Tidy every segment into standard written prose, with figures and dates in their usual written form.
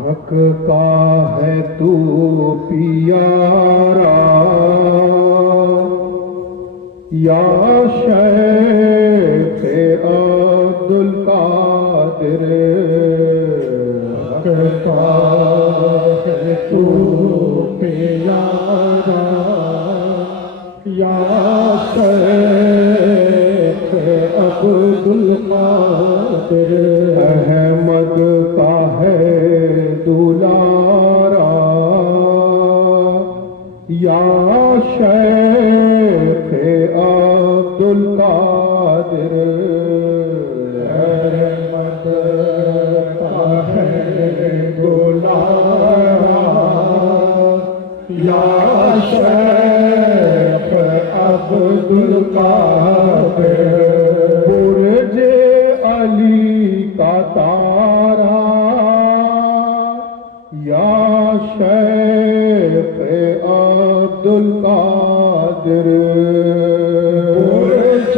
حق کا ہے تو پیارا یا شیخ عبد القادر، حق کا ہے تو پیارا یا شیخ عبد القادر، احمد کا ہے دلارا یا شیخ عبد القادر، احمد کا ہے دلارا یا شیخ عبد القادر، برج علی کا تارا یا شیخ عبد القادر، برج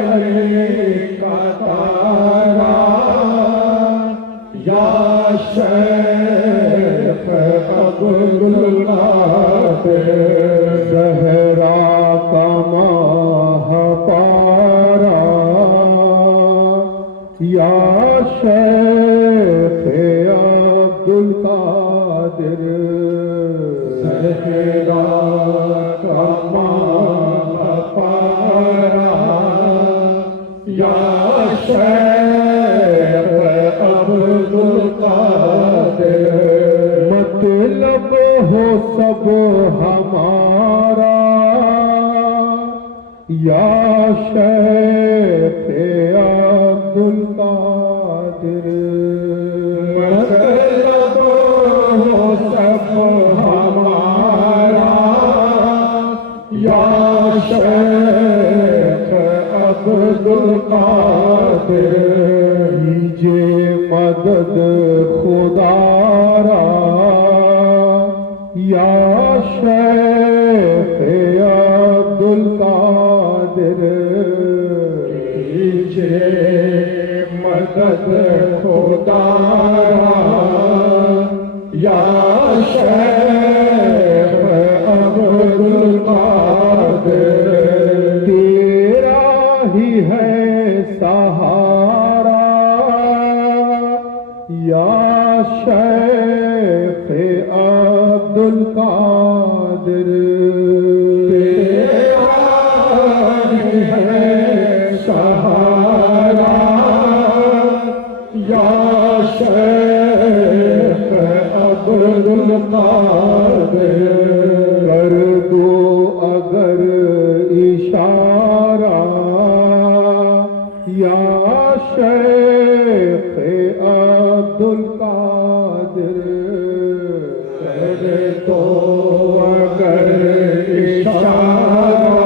علی کا تارا یا شیخ عبد القادر، زہرا کا ماہ پارا یا شیخ عبد القادر، زہرا کا ماہ پارا یا شیخ عبد القادر، مطلب ہو سب ہمارا یا شیخ عبد القادر، مطلب ہو سب ہمارا یا شیخ عبد القادر، کیجئے مدد خدا را یا شیخ عبد القادر، کیجئے مدد خدا را یا شیخ عبد القادر، تیرا ہی ہے سہارا یا شیخ عبد القادر، تیرا ہی ہے سہارا یا شیخ عبد القادر، کر دو اگر اشارہ یا شیخ عبد القادر، کر دو اگر اشارہ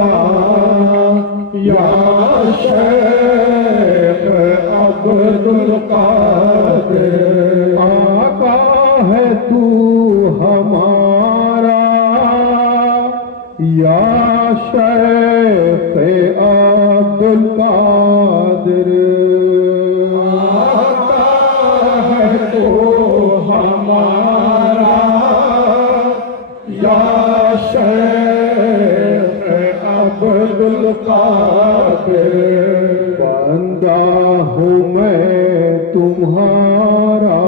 یا شیخ عبد القادر، آقا ہے تو ہمارا یا شیخ عبد القادر، آقا ہے تو ہمارا یا شیخ عبد القادر، بندہ ہوں میں تمہارا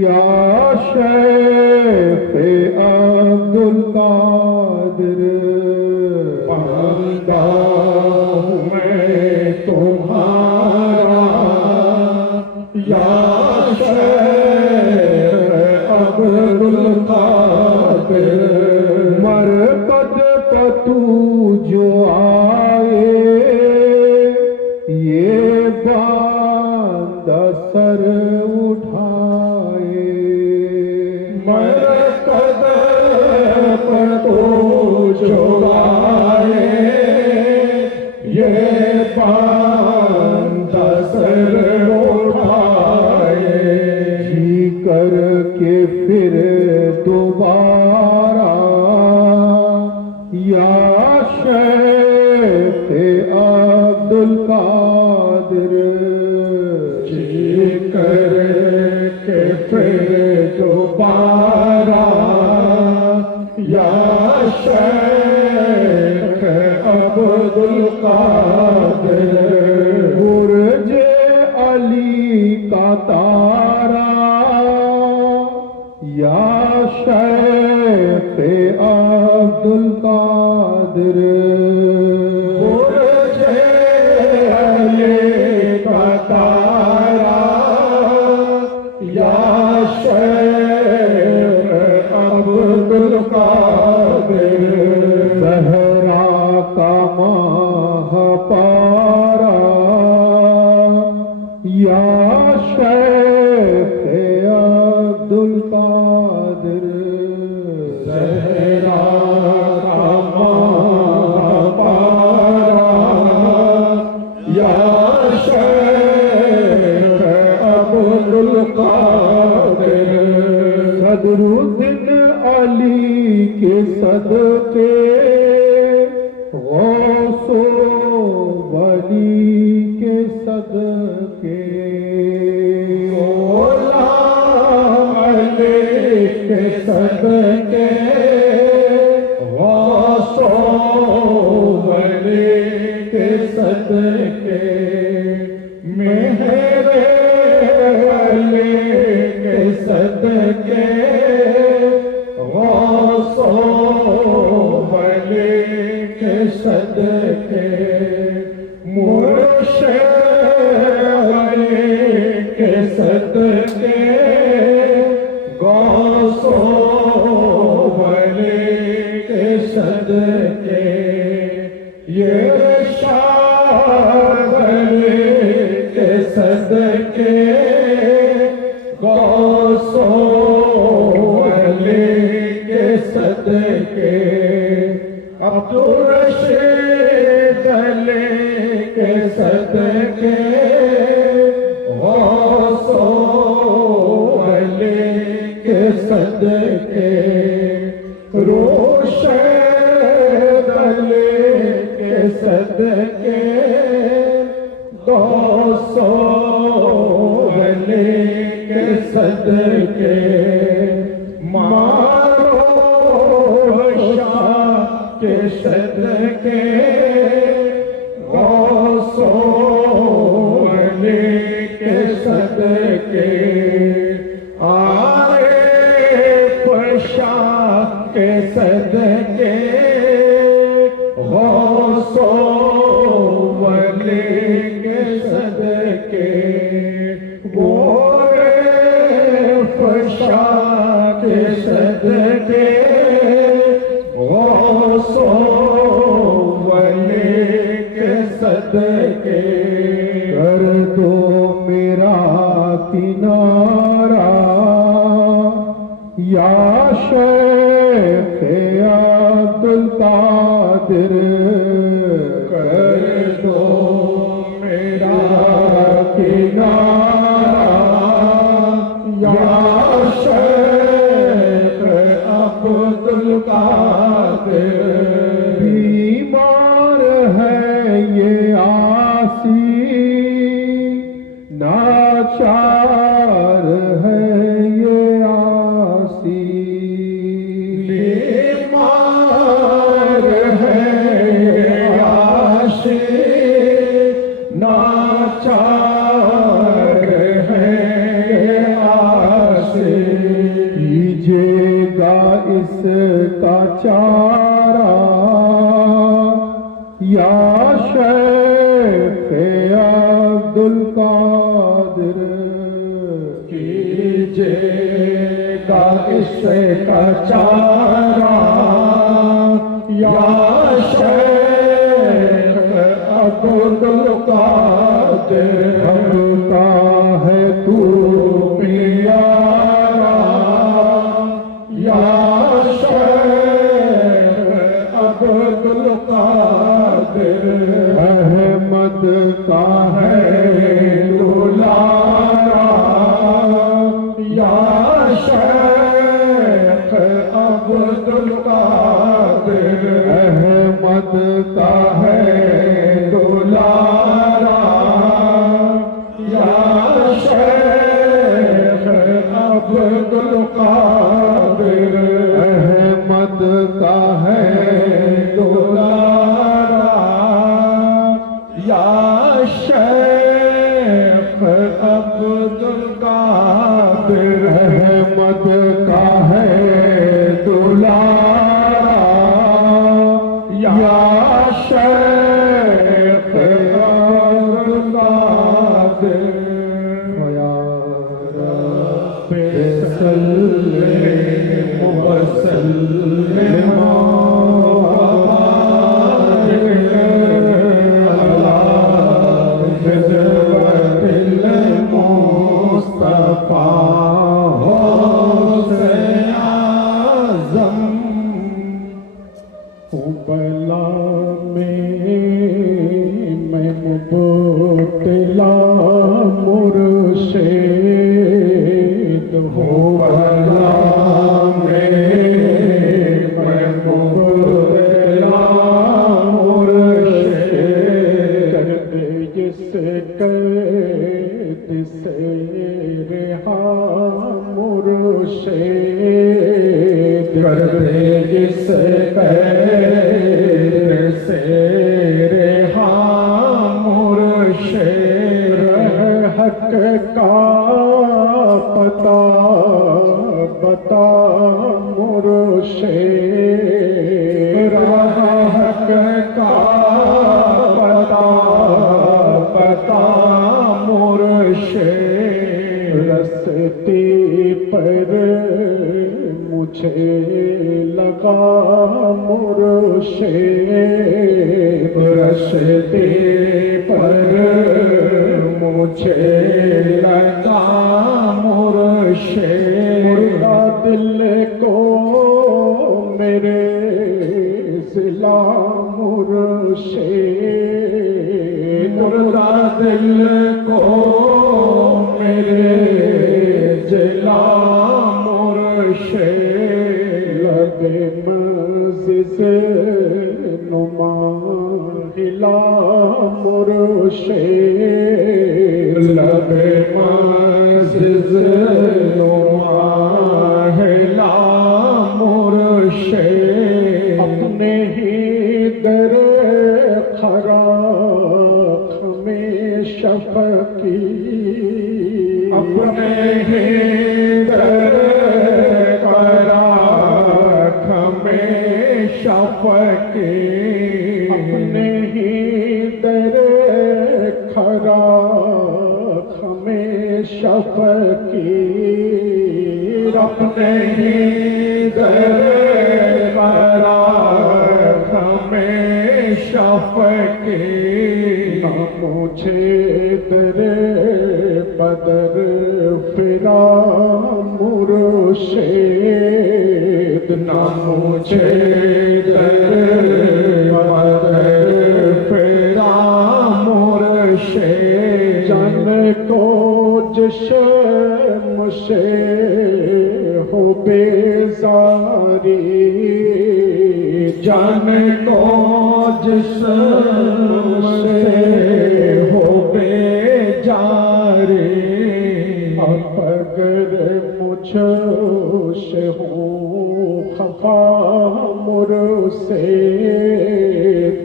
یا شیخ عبد القادر، بندہ ہوں میں تمہارا یا شیخ عبد القادر، مرکز پتو جو آئے یہ باندہ سر اٹھائے، مرکز پتو جو آئے یہ باندہ سر اٹھائے، جی کر کے پھر دوبارہ یا شیخ عبد القادر جی کرے کہ پھر دوبارہ یا شیخ عبد القادر برج علی کا تارا یا شیخ عبد القادر برج علی کا تارا یا شیخ عبد القادر زہرا کا ماہ پارا یا شیخ عبد القادر زہرا کا ماہ پارا یا شیخ عبد القادر صدر الدین علی کے صدقے غوث و ولی کے صدقے غلام علی کے صدقے غوث و ولی کے صدقے مہر علی کے صدقے غوث و ولی کے صدقے مرشد علی کے صدقے غوث و ولی کے صدقے یہ شاہ علی کے صدقے غوث و ولی کے صدقے عبدالرشید علی کے صدقے غوث و ولی کے صدقے روشد علی کے صدقے غوث و ولی کے صدقے مارو شاہ کے صدقے غوث و ولی کے صدقے عارف شاہ کے صدقے غوث و ولی کے صدقے شاہ کے صدقے غوث و ولی کے صدقے کر دو میرا کنارہ یا شیخ عبد القادر کر دو میرا کنارہ یا شیخ عبد القادر بیمار ہے یہ عاصی ناچار ہے یہ عاصی بیمار ہے یہ عاصی ناچار کیجیے گا اس کا چارہ یا شیخ عبد القادر کیجیے گا اس کا چارہ یا شیخ عبد القادر بھگتا ہے تو پیارا یا شیخ عبد القادر احمد کا ہے دلارا یا شیخ عبد القادر احمد کا ہے دلارا یا شیخ عبد القادر احمد کا ہے دلارا یا شیخ عبد القادر احمد کا ہے دلارا یا شیخ عبد القادر یا رب سلم وسلم بلا میں مبتلا مرشد ہوں بلا میں مبتلا مرشد کر دے جس قید سے رہا مرشد کر دے جس قید سے رہا مرشد حق کا پتہ بتا مرشد حق کا پتہ بتا مرشد رستے پر مجھے لگا مرشد رستے پر مجھے لگا مرشد مردہ دل کو میرے ضلع مرشد مردہ دل کو میرے ضلع مرشد لبے مزز نما ہلا مرشد لبے مزز نما ہلا مرشد اپنے ہی در خراق میں شفقی اپنے ہی در شفقی اپنے ہی در خراق میں شفقی اپنے ہی در خراق میں شفقی نہ مجھے در بدر فرا مرشد نہ مجھے در بدر فرا مرشد جان کو جشم سے ہو بیزاری جان کو جسم سے ہو بیزاری اب اگر مجھ سے ہوں خفا مرشد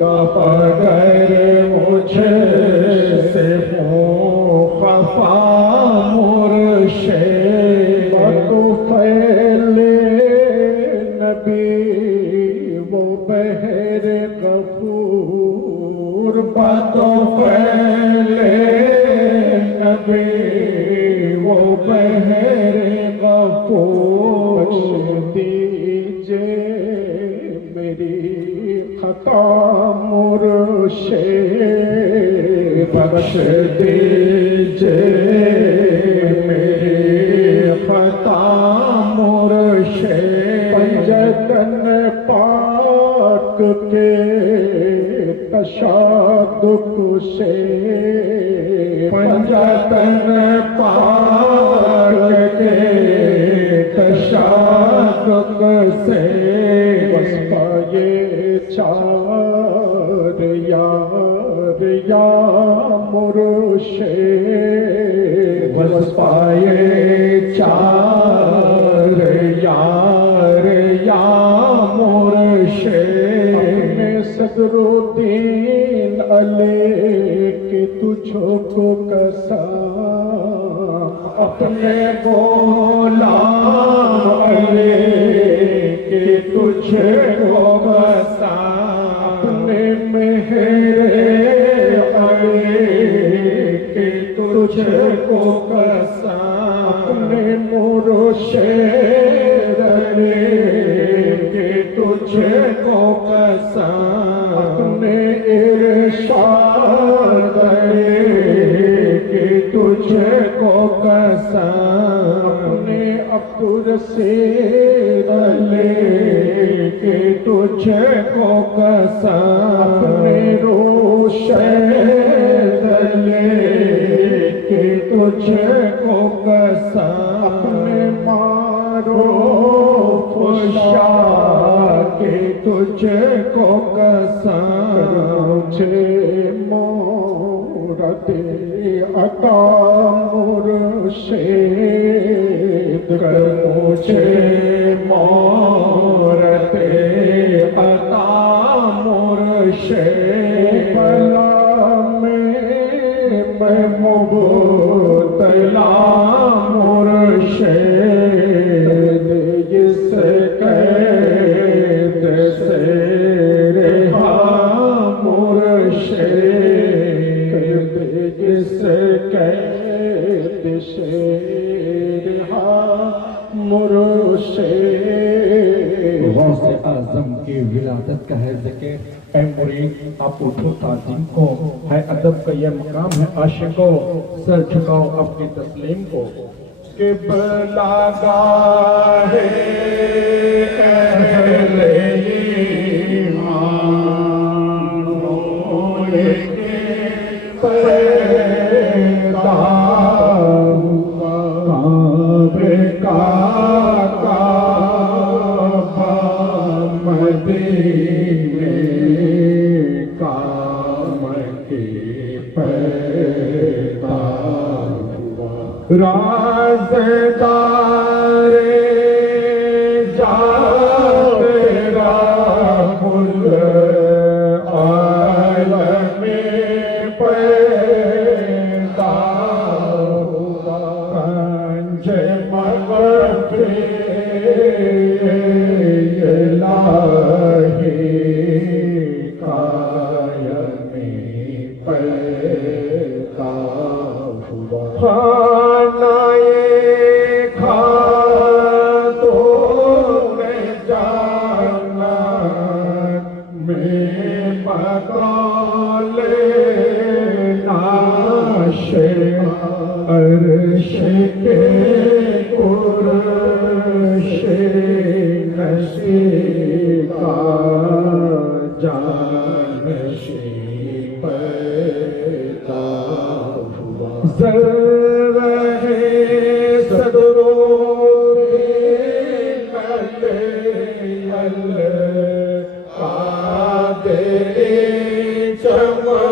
اب اگر مجھ سے ہوں خفا مرشد بطفیل نبی وہ بحر غفور بطفیل نبی وہ بحر غفور بخش دیجئے میری خطا مرشد بخش دیجئے میری خطا مرشد پنجتن پاک کے تشادق سے پنجتن پاک کے تشادق فرق سے وصفائے چار یار یا مرشد وصفائے چار یار یا مرشد اپنے صدر الدین علیہ کے تجھ کو قسم اپنے غلام علیہ کے تجھ کو قسم اپنے مہر علیہ کے تجھ کو قسم اپنے مرشد علیہ کے تجھ کو قسم اپنے ارشاد علیہ کے تجھ کو قسم اپنے عبدالرسید علیہ کے تجھ کو قسم اپنے روشید علیہ کے تجھ کو قسم اپنے معروف شاہ کے تجھ کو قسم مجھے مورد عطا مرشد کر مجھے مورد عطا مرشد بلا میں مبتلا مرشد جس قید سے رہا مرشد جس قید سے رہا مرشد غوث اعظم کی ولادت کا ہے ذکر اے مرید آپ اٹھو تعظیم کو ہے ادب کا یہ مقام ہے عاشقوں سر جھکاؤ اپنی تسلیم کو کہ بلاگاہ اہل ایمان ہونے کے پیدا ہوا کعبے کا کعبہ مدینے کا مکی پیدا ہوا رازدار جاویرا کل عالم پیدا ہوا کنج مغفر الہی قائم پیدا ہوا عرش کے قرش نشین کا جانشین پیدا ہوا ذرہ صدر الدین قادر چمکا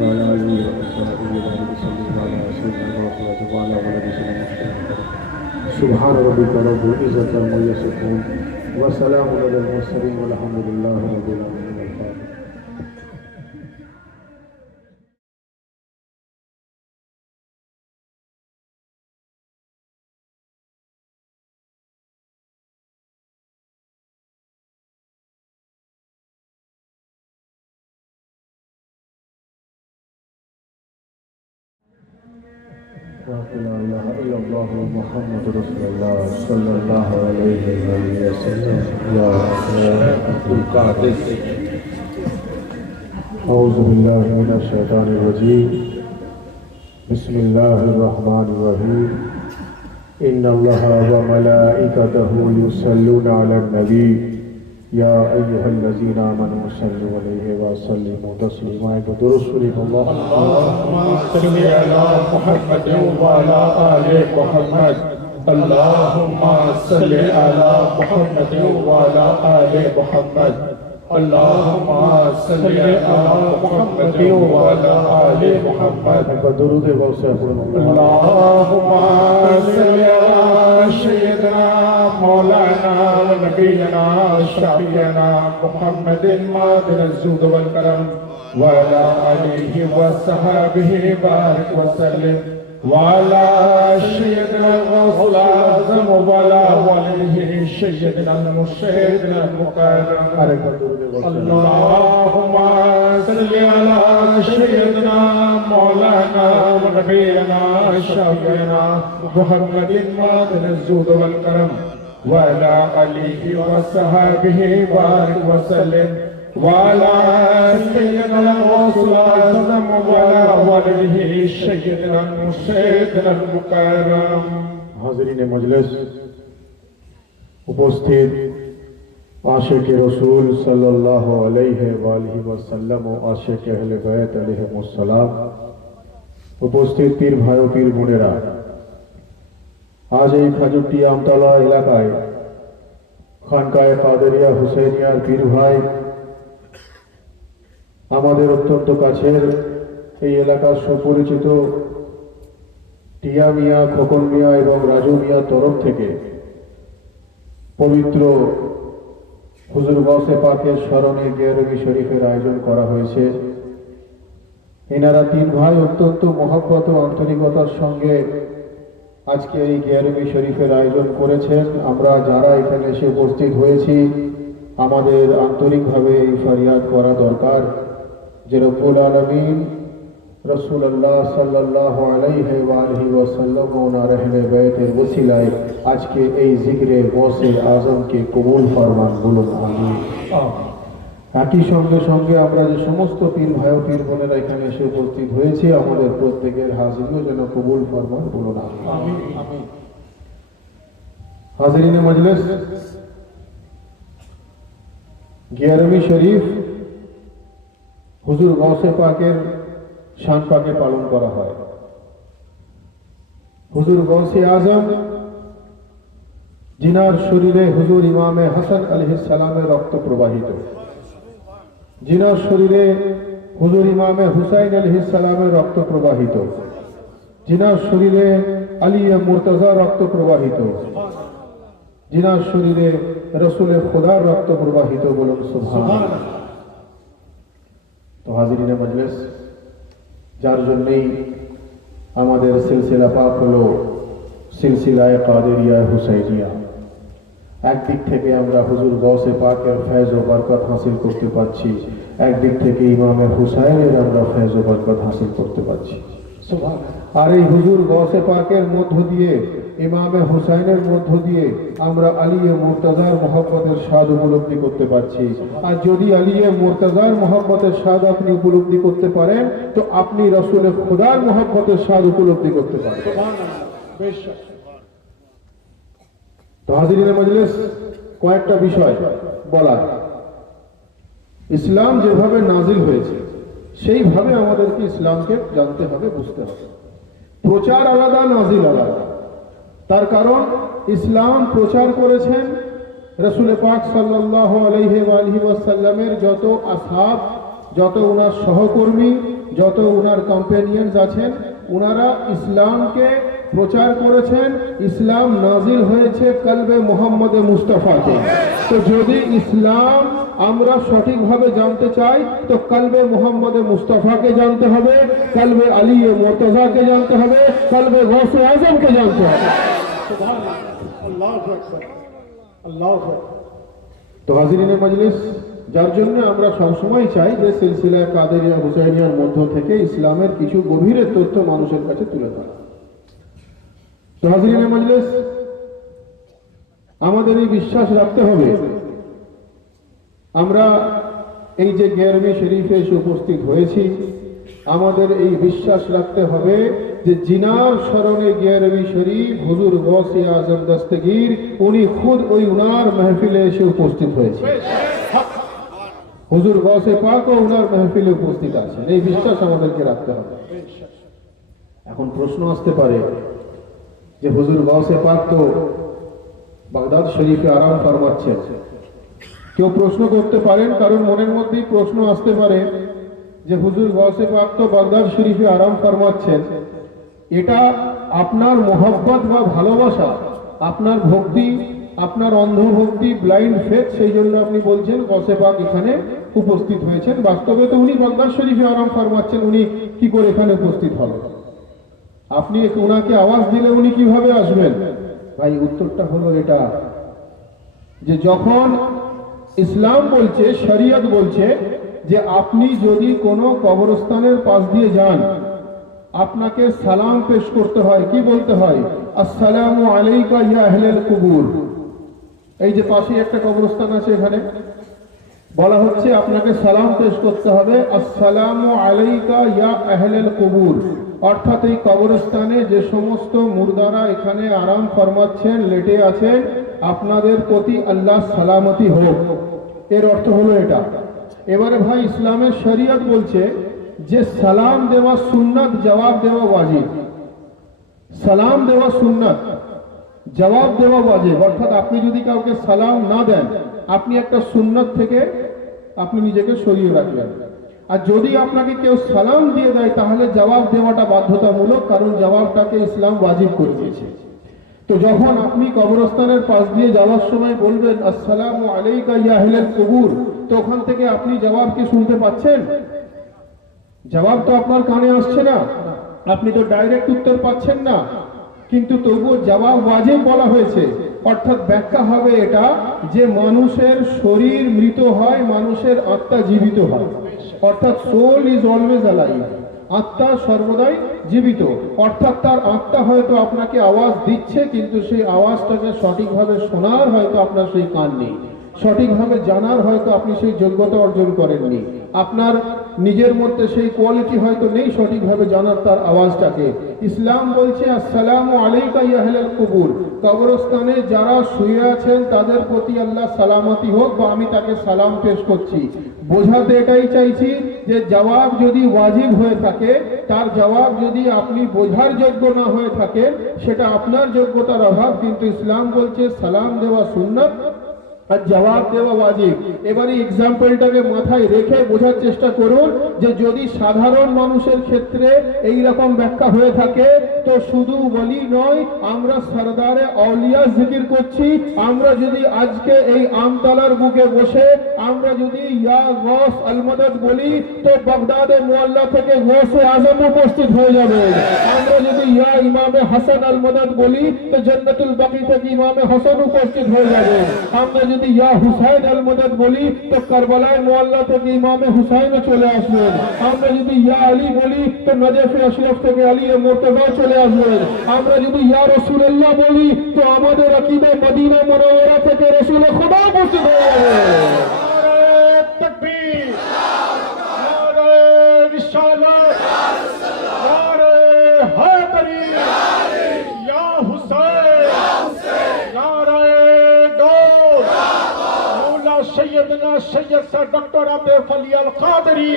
وعلى آله وصحبه وبارك وسلم على سيدنا محمد وعلى آله وصحبه سبحان ربك رب العزة عما يصفون وسلام على المرسلين والحمد لله رب العالمين الفاتحة لا إله إلا الله محمد رسول الله صلى الله عليه وسلم يا عبد القادر أعوذ بالله من الشيطان الرجيم بسم الله الرحمن الرحيم إن الله وملائكته يصلون على النبي يا أيها الذين آمنوا صلوا عليه وسلموا تسليما برسول الله اللهم صل على محمد وعلى آل محمد اللهم صل على محمد وعلى آل محمد اللهم صل على محمد وعلى آل محمد بدرود وصحبه اللهم صل على سيدنا مولانا ونبينا شفيعنا محمد ماضي الزهد والكرم وعلى آله وصحبه بارك وسلم وعلى سيدنا الغوث الأعظم وعلى وليه سيدنا المرشدنا المكرم اللهم صل على سيدنا مولانا ونبينا شفيعنا محمد ماضي الزهد والكرم وعلى آله وصحبه بارك وسلم وعلى سيدنا الغوث الأعظم وعلى وليه سيدنا المرشدنا المكرم হাজিরিন মজলিস উপস্থিত আশিক রাসূল সাল্লাল্লাহু আলাইহি ওয়া আলিহি ওয়াসাল্লাম ও আশিক আহলে বাইত আলাইহিমুস সালাম উপস্থিত পীর ভাই ও পীর বোনেরা আজ এই খাজুটি আমতলা এলাকায় খানকায়ে কাদেরিয়া হুসাইনিয়ার পীর ভাই আমাদের অত্যন্ত কাছের এই এলাকার সুপরিচিত টিয়া মিয়া, খোকন মিয়া এবং রাজু মিয়ার তরফ থেকে পবিত্র হুজুর গৌসে পাকের স্মরণে গিয়ারবি শরীফের আয়োজন করা হয়েছে। এনারা তিন ভাই অত্যন্ত মহব্বত ও আন্তরিকতার সঙ্গে আজকে এই গিয়ারবি শরীফের আয়োজন করেছেন। আমরা যারা এখানে এসে উপস্থিত হয়েছি আমাদের আন্তরিকভাবে এই ফরিয়াদ করা দরকার যে রব্বুল আলামিন রাসূলুল্লাহ সাল্লাল্লাহু আলাইহি ওয়া আলিহি ওয়াসাল্লাম ও ওনার আহলে বাইতের ওসিলায় আজকে এই জিকিরে গৌসে আজমকে কবুল ফরমান, বলুন আমিন। একই সঙ্গে সঙ্গে আমরা যে সমস্ত পীর ভাই ও পীর বোনেরা এখানে এসে উপস্থিত হয়েছি আমাদের প্রত্যেকের হাজিরিও যেন কবুল ফরমান, বলুন আমিন। হাজিরিনে মজলিস, গিয়ারবি শরীফ হুজুর গৌসে পাকের শান পাকে পালন করা হয়। হুজুর গৌসে আজম जिनार शरीरे हुजूर इमामे हसन अलैहिस सलामेर रक्त प्रवाहित, जिनार शरीरे हुजूर इमामे हुसैन अलैहिस सलामेर रक्त प्रवाहित, जिनार शरीरे अली मुर्तजा रक्त प्रवाहित, जिनार शरीरे रसूल खुदार रक्त प्रवाहित, बोलो सुभान। तो हाजिरिने मजलिस, जार जन्यई आमादेर सिलसिला पाक हलो सिलसिलाए कादेरिया हुसैनिया। একদিক থেকে আমরা হুজুর গৌসে পাকের ফয়েজ ও বরকত হাসিল করতে পারছি, একদিক থেকে ইমামে হুসাইনের আমরা ফয়েজ ও বরকত হাসিল করতে পারছি। আর এই হুজুর গৌসে পাকের মধ্য দিয়ে, ইমামে হুসাইনের মধ্য দিয়ে আমরা আলিয়ে মুর্তজার মহব্বতের স্বাদ উপলব্ধি করতে পারছি। আর যদি আলিয়ে মুর্তজার মহব্বতের স্বাদ আপনি উপলব্ধি করতে পারেন তো আপনি রাসূল খুদার মহব্বতের স্বাদ উপলব্ধি করতে পারবেন। তো হাজিরিনে মজলিস, কয়েকটা বিষয় বলা। ইসলাম যেভাবে নাজিল হয়েছে সেইভাবে আমাদেরকে ইসলামকে জানতে হবে, বুঝতে হবে। প্রচার আলাদা, নাজিল আলাদা। তার কারণ ইসলাম প্রচার করেছেন রাসূল পাক সাল্লাল্লাহু আলাইহি ওয়া আলিহি ওয়াসাল্লামের যত আসহাব, যত ওনার সহকর্মী, যত উনার কম্পেনিয়ন্স আছেন, উনারা ইসলামকে প্রচার করেছেন। ইসলাম নাজিল হয়েছে কলবে মুহাম্মদে মুস্তাফাতে। তো যদি ইসলাম আমরা সঠিকভাবে জানতে চাই তো কলবে মুহাম্মদে মুস্তাফাকে জানতে হবে, কলবে আলী মুর্তজাকে জানতে হবে, কলবে গৌসে আজমকে জানতে হবে। তো হাজিরিনে মজলিস, যার জন্য আমরা সবসময় চাই যে সিলসিলায় কাদেরিয়া হুসাইনিয়ার মধ্য থেকে ইসলামের কিছু গভীরের তথ্য মানুষের কাছে তুলে ধরা। তো হাজিরিনে মজলিস, আমাদের এই বিশ্বাস রাখতে হবে, আমরা এই যে গেরমি শরীফে এসে উপস্থিত হয়েছি, আমাদের এই বিশ্বাস রাখতে হবে যে জিনার স্মরণে গেরমি শরীফ হুজুর গৌসে আজম দস্তগীর উনি খুদ ওই উনার মেহফিলে এসে উপস্থিত হয়েছে। হুজুর গৌসে পাক ও উনার মেহফিলে উপস্থিত আছেন, এই বিশ্বাস আমাদেরকে রাখতে হবে। এখন প্রশ্ন আসতে পারে যে হুজুর গৌসে পাক তো বাগদাদ শরীফে আরাম ফরমাচ্ছেন। কেউ প্রশ্ন করতে পারেন, কারণ মনের মধ্যেই প্রশ্ন আসতে পারে যে হুজুর গৌসে পাক তো বাগদাদ শরীফে আরাম ফরমাচ্ছেন, এটা আপনার মোহব্বত বা ভালোবাসা, আপনার ভক্তি, আপনার অন্ধভক্তি, ব্লাইন্ড ফেথ, সেই জন্য আপনি বলছেন গৌসে পাক এখানে উপস্থিত হয়েছেন। বাস্তবে তো উনি বাগদাদ শরীফে আরাম ফরমাচ্ছেন, উনি কি করে এখানে উপস্থিত হবেন? আপনি ওনাকে আওয়াজ দিলে উনি কিভাবে আসবেন? ভাই, উত্তরটা হলো এটা যে যখন ইসলাম বলছে, শরিয়ত বলছে যে আপনি যদি কোনো কবরস্থানের পাশ দিয়ে যান, আপনাকে সালাম পেশ করতে হয়। কি বলতে হয়? আসসালামু আলাইকা ইয়া আহলাল কুবুর। এই যে পাশে একটা কবরস্থান আছে, এখানে বলা হচ্ছে আপনাকে সালাম পেশ করতে হবে, আসসালামু আলাইকা ইয়া আহলাল কুবুর। অর্থাৎ এই কবরস্থানে যে সমস্ত মুর্দারা এখানে আরাম ফরমাচ্ছেন, লেটে আছেন, আপনাদের প্রতি আল্লাহ সালামতি হোক। এর অর্থ হলো এটা। এবারে ভাই, ইসলামের শরিয়ত বলছে যে সালাম দেওয়া সুন্নাত, জবাব দেওয়া ওয়াজিব। সালাম দেওয়া সুন্নাত, জবাব দেওয়া ওয়াজিব। অর্থাৎ আপনি যদি কাউকে সালাম না দেন, আপনি একটা সুন্নাত থেকে আপনি নিজেকে সরিয়ে রাখলেন। আর যদি আপনাকে কেউ সালাম দিয়ে দেয় তাহলে জবাব দেওয়াটা বাধ্যতামূলক, কারণ জবাবটাকে ইসলাম ওয়াজিব করে দিয়েছে। তো যখন আপনি কবরস্থানের পাশ দিয়ে যাওয়ার সময় বলবেন আসসালামু আলাইকা ইয়া আহলাল কুবুর, তো ওখান থেকে আপনি জবাব কি শুনতে পাচ্ছেন? জবাব তো আপনার কানে আসছে না, আপনি তো ডাইরেক্ট উত্তর পাচ্ছেন না, কিন্তু তবুও জবাব ওয়াজিব বলা হয়েছে। অর্থাৎ ব্যাখ্যা হবে এটা যে মানুষের শরীর মৃত হয়, মানুষের আত্মা জীবিত হয়। অর্থাৎ সোল ইজ অলওয়েজ অ্যালাইভ, আত্মা সর্বদাই জীবিত। অর্থাৎ তার আত্মা হয়তো আপনাকে আওয়াজ দিচ্ছে, কিন্তু সেই আওয়াজটাকে সঠিকভাবে শোনার হয়তো আপনার সেই কান নেই, সঠিকভাবে জানার হয়তো আপনি সেই যোগ্যতা অর্জন করেননি, আপনার নিজের মধ্যে সেই কোয়ালিটি হয়তো নেই সঠিকভাবে জানার তার আওয়াজটাকে। ইসলাম বলছে আসসালামু আলাইকা ইয়া আহলাল কুবুর, কবরস্থানে যারা শুয়ে আছেন তাদের প্রতি আল্লাহ সালামতি হোক, বা আমি তাকে সালাম পেশ করছি। বোঝাতে এটাই চাইছি যে জবাব যদি ওয়াজিব হয়ে থাকে, তার জবাব যদি আপনি বোঝার যোগ্য না হয়ে থাকেন, সেটা আপনার যোগ্যতার অভাব। কিন্তু ইসলাম বলছে সালাম দেওয়া সুন্নাত আর জবাব দেওয়া ওয়াজিব। এবারে এক্সাম্পলটাকে মাথায় রেখে বোঝার চেষ্টা করুন যে যদি সাধারণ মানুষের ক্ষেত্রে এই রকম ব্যাখ্যা হয়ে থাকে, তো শুধু ওয়ালি নয়, আমরা সরদারে আউলিয়া জিকির করছি। আমরা যদি আজকে এই আমতলার বুকে বসে আমরা যদি ইয়া গৌস আল মদদ বলি, তো বাগদাদে মুআল্লা থেকে গৌসে আজম উপস্থিত হয়ে যাবে। আমরা যদি ইয়া ইমামে হাসান আল মদদ বলি, তো জান্নাতুল বাকি থেকে ইমামে হাসান উপস্থিত হয়ে যাবে। আমরা যদি ইয়া হুসাইন আল মদদ বলি, তো কারবালায় মুআল্লা থেকে ইমামে হুসাইনও চলে আসবেন। আমরা যদি ইয়া আলী বলি, তো নজফে আশরাফ থেকে আলী মুর্তজা চলে আসবেন। আমরা যদি ইয়া রাসূলুল্লাহ বলি, তো আমাদের আকীদা মদিনা মুনাওয়ারা থেকে রাসূল খুদা উপস্থিত হয়ে যাবে। নারে তাকবীর, নারে রিসালাত, নারে হায়দারি, ইয়া হুসাইন, নারে গৌস, मौला सैयदना सैयद सा डॉक्टर अब्दुल फली अल कादरी।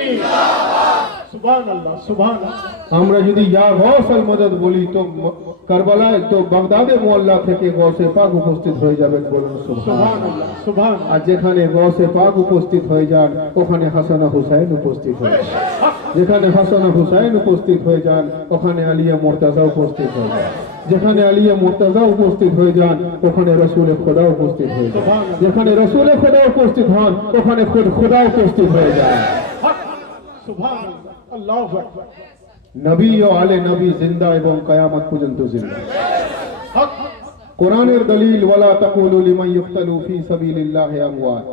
सुभान अल्लाह, सुभान अल्लाह। আমরা যদি ইয়া গৌস আল মদদ বলি তো কারবালায় তো বাগদাদে মোহল্লা থেকে গৌসে পাক উপস্থিত হয়ে যাবেন, বলুন সুবহানাল্লাহ। সুবহানাল্লাহ। আর যেখানে গৌসে পাক উপস্থিত হয়ে যান ওখানে হাসান হুসাইন উপস্থিত হয়ে যান, যেখানে হাসান হুসাইন উপস্থিত হয়ে যান ওখানে আলিয়া মুর্তাজা উপস্থিত হয়ে যান, যেখানে আলিয়া মুর্তাজা উপস্থিত হয়ে যান ওখানে রসুল খোদা উপস্থিত হয়ে যান, যেখানে রসুল খোদা উপস্থিত হন ওখানে খোদা উপস্থিত হয়ে যান। সুবহানাল্লাহ। আল্লাহু আকবার। নবী ও আলে নবী জিন্দা এবং কিয়ামত পর্যন্ত জিন্দা। কোরআনের দলিল ওয়ালা তাকুলু লিমান ইউকতালু ফি সাবিলিল্লাহি আমওয়াত।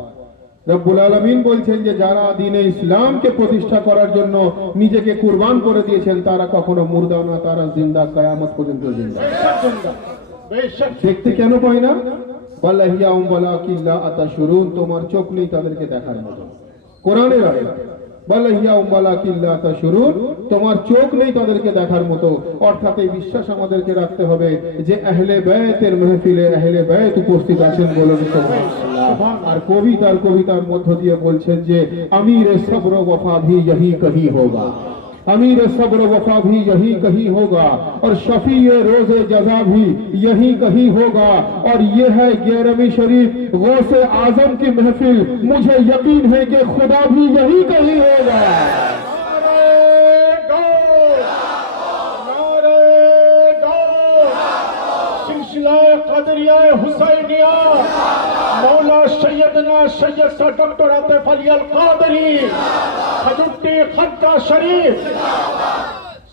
রব্বুল আলামিন বলছেন যে যারা দ্বীনে ইসলামকে প্রতিষ্ঠা করার জন্য নিজেকে কুরবান করে দিয়েছেন তারা কখনো মুর্দা না, তারা জিন্দা, কিয়ামত পর্যন্ত জিন্দা। বেশক। দেখতে কেন পাই না? বাল্লাহিয়াউম ওয়ালাকিল্লা আতাশুরুন, তোমার চোখ নেই তাদেরকে দেখার মতো। কোরআনের আয়াত বাল্লাহিয়াউম ওয়ালাকিল্লা আতাশুরুন, তোমার চোখ নেই তাদেরকে দেখার মতো। অর্থাৎ এই বিশ্বাস আমাদেরকে রাখতে হবে যে আহলে বায়তের মাহফিলে আহলে বায়ত উপস্থিত আছেন, বলুন সুবহানাল্লাহ। আর কবিতার মধ্য দিয়ে বলছেন যে আমির সবর ওয়ফা ভি यही कहीं होगा, अमीर सब्र वफा भी यही कहीं होगा, और शफी रोजे जजा भी यही कहीं होगा। और ये है 11वीं शरीफ गौसे आजम की महफिल, मुझे यकीन है कि खुदा भी यही कहीं होगा। हुसैनिया मौला सैयदना सैयद सा डॉक्टर आतिफ अली अल कादरी खजुट्टी खद्दा शरीफ।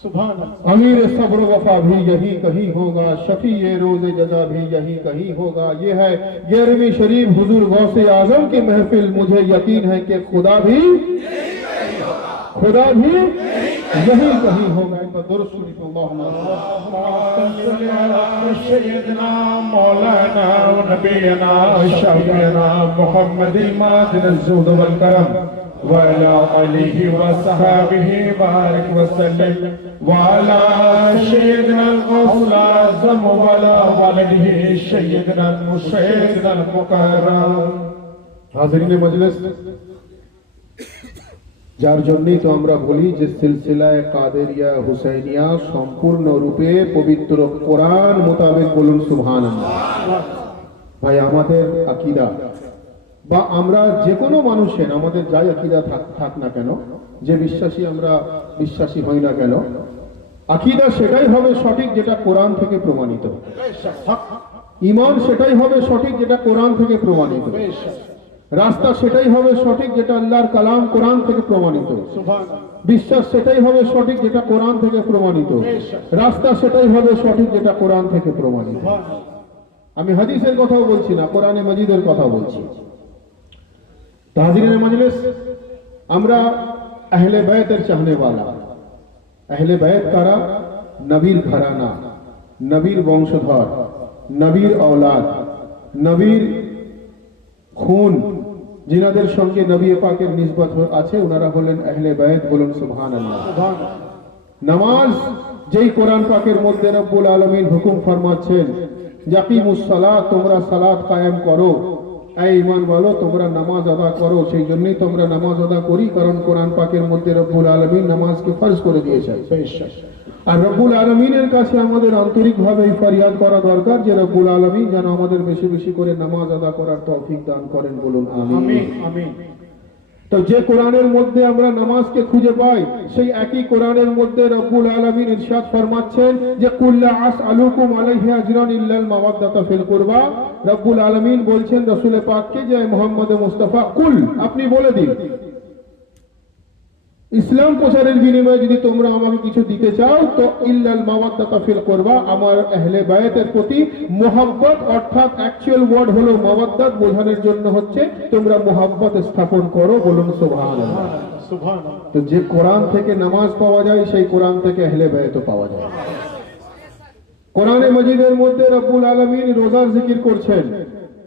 सुभान अल्लाह। अमीर सब्र वफा भी यही कहीं होगा, शफी रोजे जजा भी यही कहीं होगा। ये है 11वीं शरीफ हुजूर गौसे आजम की महफिल, मुझे यकीन है कि खुदा भी यही कहीं होगा। सैयदना मौलाना नबीना शफीना मुहम्मद मादिन ज़ुद वल करम वअला आलिहि व सहाबिहि बारिक वसल्लम वअला सैयदना गौसल आज़म वअला वालिदिहि सैयदना मुसैयदना मुकर्रम। हाज़रीन मजलिस, যার জন্যই তো আমরা বলি যে সিলসিলায়ে কাদেরিয়া হুসাইনিয়া সম্পূর্ণরূপে পবিত্র কোরআন মোতাবেক, বলুন সুবহানাল্লাহ। ভাই আমাদের আকীদা বা আমরা যে কোনো মানুষের আমাদের যাই আকীদা থাক না কেন, যে আমরা বিশ্বাসী হই না কেন, আকীদা সেটাই হবে সঠিক যেটা কোরআন থেকে প্রমাণিত, ঈমান সেটাই হবে সঠিক যেটা কোরআন থেকে প্রমাণিত, রাস্তা সেটাই হবে সঠিক যেটা আল্লাহর কালাম কোরআন থেকে প্রমাণিত, বিশ্বাস সেটাই হবে সঠিক যেটা কোরআন থেকে প্রমাণিত, রাস্তা সেটাই হবে সঠিক যেটা কোরআন থেকে প্রমাণিত। আমি হাদিসের কথাও বলছি না, কোরআনে মাজিদের কথা বলছি। তাহজিরিনে মজলিস, আমরা আহলে বায়তের চাহনেওয়ালা। আহলে বায়ত কারা? নবীর ঘরানা, নবীর বংশধর, নবীর औलाद, নবীর খুন, जिनाদের সঙ্গে নবী পাকের নিসবত আছে ওনারা হলেন আহলে বায়ত, বলুন সুবহানাল্লাহ। নামাজ যেই কোরআন পাকের মধ্যে রব্বুল আলামিন হুকুম ফরমাচ্ছেন ইয়াকিমুস সালাত, তোমরা সালাত কায়েম করো, এই ঈমান বলো তোমরা নামাজ আদা করো, সেই জন্যই তোমরা নামাজ আদা করি কারণ কোরআন পাকের মধ্যে রব্বুল আলামিন নামাজকে ফরজ করে দিয়েছেন। আর রব্বুল আলামিনের কাছে আমাদের আন্তরিকভাবে ফরিয়াদ করা দরকার যে রব্বুল আলামিন যেন আমাদের বেশি বেশি করে নামাজ আদা করার তৌফিক দান করেন, বলুন আমিন আমিন। তো যে কোরআনের মধ্যে আমরা নামাজকে খুঁজে পাই সেই একই কোরআনের মধ্যে রব্বুল আলামিন ইরশাদ ফরমাচ্ছেন যে কুল্লা আসআলুকুম আলাইহি আজরান ইল্লাল মাওয়াদ্দাতা ফিল কুরবা। রব্বুল আলামিন বলছেন রাসূল পাককে যে মুহাম্মদ মুস্তাফা কুল, আপনি বলে দিন ইসলাম প্রচারের বিনিময়ে যদি তোমরা আমাকে কিছু দিতে চাও তো ইল্লাল মাওয়াদ্দাতা ফিল কুরবা, আমার আহলে বায়তের প্রতি মুহাব্বত, অর্থাৎ অ্যাকচুয়াল ওয়ার্ড হলো মাওয়াদ্দাত, বোঝানোর জন্য হচ্ছে তোমরা মুহাব্বত স্থাপন করো, বলুন সুবহানাল্লাহ। সুবহানাল্লাহ। তো যে কোরআন থেকে নামাজ পাওয়া যায় সেই কোরআন থেকে আহলে বায়ত পাওয়া যায়। কোরআনে মাজিদের মধ্যে রব্বুল আলামিন রোজার জিকির করছেন,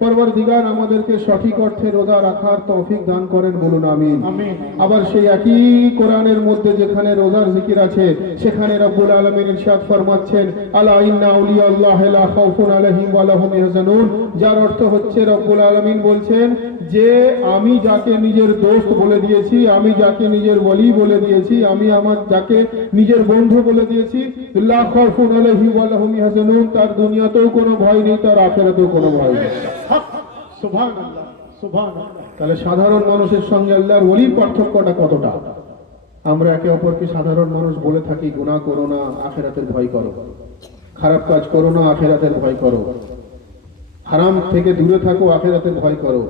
পরওয়ারদিগার আমাদেরকে সঠিক অর্থে রোজা রাখার তৌফিক দান করেন, বলুন আমিন আমিন। আবার সেই একই কোরআনের মধ্যে যেখানে রোজার জিকির আছে সেখানে রব্বুল আলামিন ইরশাদ ফরমাচ্ছেন আলা ইন্না আউলিয়াল্লাহি লা খাউফুন আলাইহিম ওয়া লা হুম ইয়াহজানুন, যার অর্থ হচ্ছে রব্বুল আলামিন বলছেন যে আমি যাকে নিজের দোস্ত বলে দিয়েছি, আমি যাকে নিজের ওয়ালি বলে দিয়েছি, আমি আমার যাকে নিজের বন্ধু বলে দিয়েছি, লা খাউফুন আলাইহিম ওয়া লা হুম ইয়াহজানুন, তার দুনিয়াতেও কোনো ভয় নেই, তার আখিরাতেও কোনো ভয় নেই। সুবহানাল্লাহ, সুবহানাল্লাহ। তাহলে সাধারণ মানুষের সঙ্গে আল্লাহর ওলির পার্থক্যটা কতটা? আমরা একে অপরকে সাধারণ মানুষ বলে থাকি, গুনাহ করো না, আখিরাতের ভয় করো, খারাপ কাজ করো না, আখিরাতের ভয় করো, হারাম থেকে দূরে থাকো, আখিরাতের ভয় করো।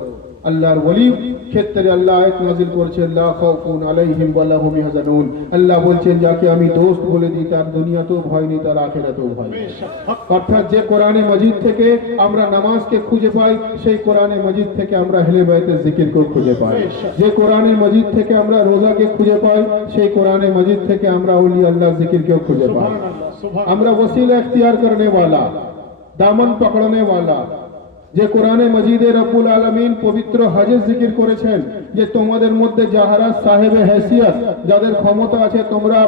আল্লাহর ওলি ক্ষেত্রে আল্লাহ আয়াত নাযিল করেছেন, লা খাউফুন আলাইহিম ওয়া লা হুম ইয়াহজানুন। আল্লাহ বলছেন যাকে আমি দোস্ত বলে দিই, তার দুনিয়াতেও ভয় নেই, তার আখিরাতেও ভয় নেই। অর্থাৎ যে কোরআনে মাজিদ থেকে আমরা নামাজকে খুঁজে পাই, সেই কোরআনে মাজিদ থেকে আমরা আহলে বাইতের জিকিরকে খুঁজে পাই। যে কোরআনে মাজিদ থেকে আমরা রোজাকে খুঁজে পাই, সেই কোরআনে মাজিদ থেকে আমরা আউলিয়া আল্লাহর জিকিরকেও খুঁজে পাই। আমরা ওসিলা ইখতিয়ার করনে वाला, দামন পকড়নে वाला, যে কোরআনে মজিদে রব্বুল আলামিন পবিত্র হজের জিকির করেছেন, যে তোমাদের মধ্যে যাহারা সাহেবে হেসিয়ত, যাদের ক্ষমতা আছে, তোমরা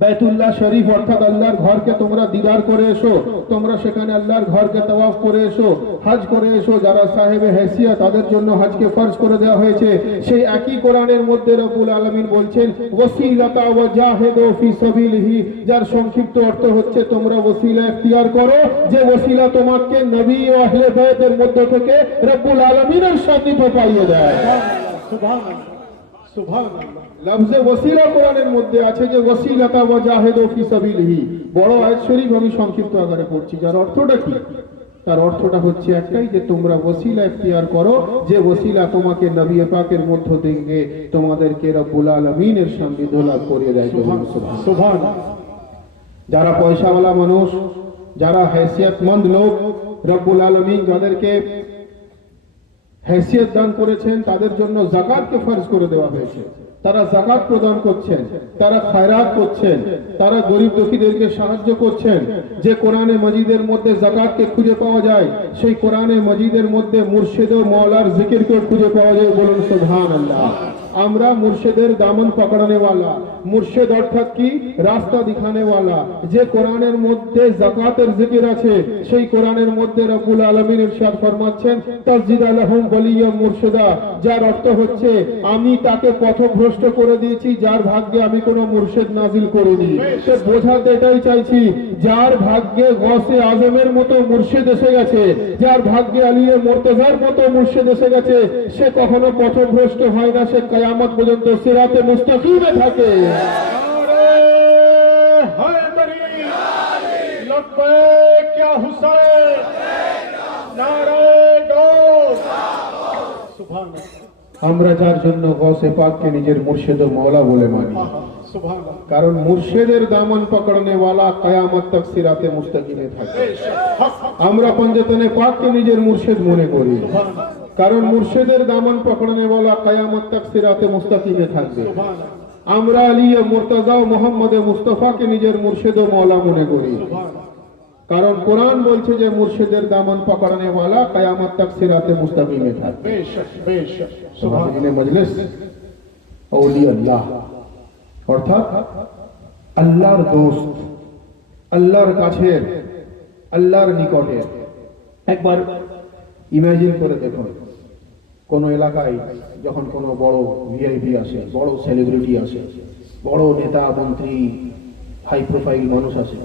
বাইতুল্লাহ শরীফ অর্থাৎ আল্লাহর ঘরকে তোমরা দিদার করে এসো, তোমরা সেখানে আল্লাহর ঘরকে তাওয়াফ করে এসো, হজ করে এসো। যারা সাহেবে হেসিয়ত, তাদের জন্য হজকে ফরজ করে দেওয়া হয়েছে। সেই একই কোরআনের মধ্যে রব্বুল আলামিন বলছেন ওয়াসিলাতা ওয়া জাহিদু ফি সাবিলিহি, যার সংক্ষিপ্ত অর্থ হচ্ছে তোমরা ওসিলা ইখতিয়ার করো, যে ওসিলা তোমাকে নবী ও আহলে বাইতের মধ্য থেকে রব্বুল আলামিনের সান্নিধ্য পাইয়ে দেয়। সুবহানাল্লাহ, সুবহানাল্লাহ। লফজে ওসিলা কোরআনের মধ্যে আছে, যে ওসিলাতা ওয়া জাহিদু ফি সাবিলিহি। বড় আয়াত শরীফ আমি সংক্ষিপ্ত আকারে পড়ছি, যার অর্থটা কি? তার অর্থটা হচ্ছে একটাই, যে তোমরা ওসিলা ইখতিয়ার করো, যে ওসিলা তোমাকে নবী পাকের মধ্য থেকে তোমাদেরকে রব্বুল আলামিনের সান্নিধ্য লাভ করিয়ে দেয়। সুবহানাল্লাহ, সুবহানাল্লাহ। যারা পয়সাওয়ালা মানুষ, যারা हैसियतमंद লোক, রব্বুল আলামিন যাদেরকে हैसियत দান করেছেন, তাদের জন্য যাকাতকে ফরজ করে দেওয়া হয়েছে। তারা যাকাত প্রদান করছেন, তারা খায়রাত করছেন, তারা গরিব দুঃখীদেরকে সাহায্য করছেন। যে কোরআনে মজিদের মধ্যে যাকাতকে খুঁজে পাওয়া যায়, সেই কোরআনে মজিদের মধ্যে মুর্শিদ ও মওলার জিকিরকে খুঁজে পাওয়া যায়। বলুন সুবহানাল্লাহ। আমরা মুর্শিদের দামন পকড়ানে वाला, মুর্শিদ অর্থাৎ কি? রাস্তা দিখানে वाला। যে কোরআনের মধ্যে যাকাতের জিকির আছে, সেই কোরআনের মধ্যে রব্বুল আলামিন ইরশাদ ফরমাচ্ছেন তাসজিদ আলাহুম ওয়ালিয়া মুর্শিদা, যার অর্থ হচ্ছে আমি তাকে পথভ্রষ্ট করে দিয়েছি, যার ভাগ্যে আমি কোনো মুর্শিদ নাজিল করিনি। সে বোঝাতে এটাই চাইছি, যার ভাগ্যে গৌসে আজমের মতো মুর্শিদ এসে গেছে, যার ভাগ্যে আলিয়ে মুর্তজার মতো মুর্শিদ এসে গেছে, সে কখনো পথভ্রষ্ট হয় না, সে কিয়ামত পর্যন্ত সিরাতে মুস্তাকিমে থাকে। নারে হায়দারি, লব্বৈক ইয়া হুসাইন, নারে গৌস। সুবহানাল্লাহ, আমরা যার জন্য গৌসে পাককে নিজের মুর্শিদ ও মওলা বলে মানি, সুবহানাল্লাহ। কারণ মুর্শিদের দামন পকড়নে वाला কিয়ামত তক সিরাতে মুস্তাকিমে থাকে। আমরা পঞ্জতনে পাককে নিজের মুর্শিদ মনে করি, কারণ মুর্শিদের দামন পকড়নে वाला কিয়ামত তক সিরাতে মুস্তাকিমে থাকবে। আমরা আলিয়ে মুর্তজা ও মুহাম্মদে মুস্তাফাকে নিজের মুর্শিদ ও মওলা মনে করি, কারণ কোরআন বলছে যে মুর্শিদের দামন পকড়নে वाला কিয়ামত তক সিরাতে মুস্তাকিমে থাকবে। বেশক, বেশক। সুবহানাল্লাহ। মজলিস আউলিয়া আল্লাহ অর্থাৎ আল্লাহর দোস্ত, আল্লাহর কাছের, আল্লাহর নিকটের। একবার ইমাজিন করে দেখুন, কোন এলাকায় যখন কোনো বড় ভিআইপি আসে, বড় সেলিব্রিটি আসে, বড় নেতা মন্ত্রী, হাই প্রোফাইল মানুষ আসে,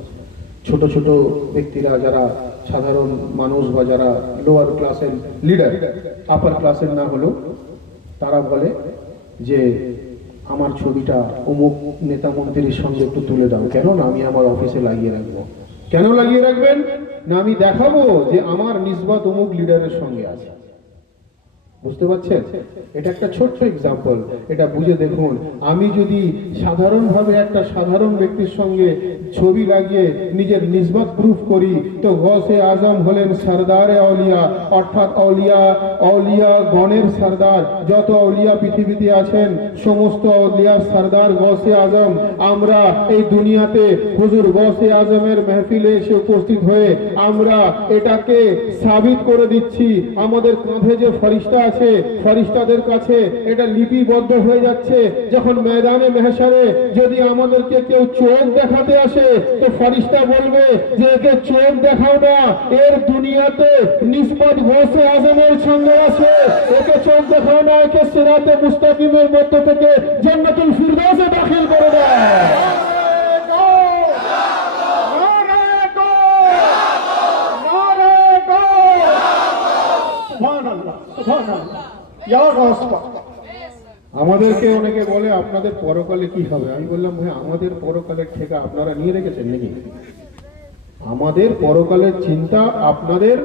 ছোট ছোট ব্যক্তিরা যারা সাধারণ মানুষ বা যারা লোয়ার ক্লাসের লিডার, আপার ক্লাসের না হলেও, তারা বলে যে আমার ছবিটা অমুক নেতা মন্ত্রীর সঙ্গে একটু তুলে দাও। কেন না? আমি আমার অফিসে লাগিয়ে রাখবো। কেন লাগিয়ে রাখবেন? না আমি দেখাবো যে আমার নিসবত অমুক লিডারের সঙ্গে আছে। বুঝতে পারছেন? এটা একটা ছোট্ট এক্সাম্পল, এটা বুঝে দেখুন। আমি যদি সাধারণভাবে একটা সাধারণ ব্যক্তির সঙ্গে ছবি লাগিয়ে নিজের নিসবত প্রুফ করি, তো গৌসে আজম হলেন সরদারে আউলিয়া, অর্থাৎ আউলিয়া গণের সরদার। যত আউলিয়া পৃথিবীতে আছেন, সমস্ত আউলিয়ার সরদার গৌসে আজম। আমরা এই দুনিয়াতে হুজুর গৌসে আজমের মেহফিলে এসে উপস্থিত হয়ে আমরা এটাকে সাবিত করে দিচ্ছি। আমাদের কাঁধে যে ফরিস্তা আছে, আছে ফরিস্তাদের কাছে, এটা লিপিবদ্ধ হয়ে যাচ্ছে। যখন ময়দানে মেহশারে যদি আমাদেরকে কেউ চোখ দেখাতে আসে, তো ফরিস্তা বলবে যে একে চোখ দেখাও না, এর দুনিয়াতে নিসবত গৌসে আজমের সঙ্গে আছে, একে চোখ দেখাও না, একে সিরাতে মুস্তাকিমের মধ্য থেকে জান্নাতুল ফিরদাউসে দাখিল করে দেয়। আমাদেরকে অনেকে বলে আপনাদের পরকালে কি হবে। আমি বললাম ভাই, আমাদের পরকালের ঠেকা আপনারা নিয়ে রেখেছেন নাকি? আমাদের পরকালের চিন্তা আপনাদের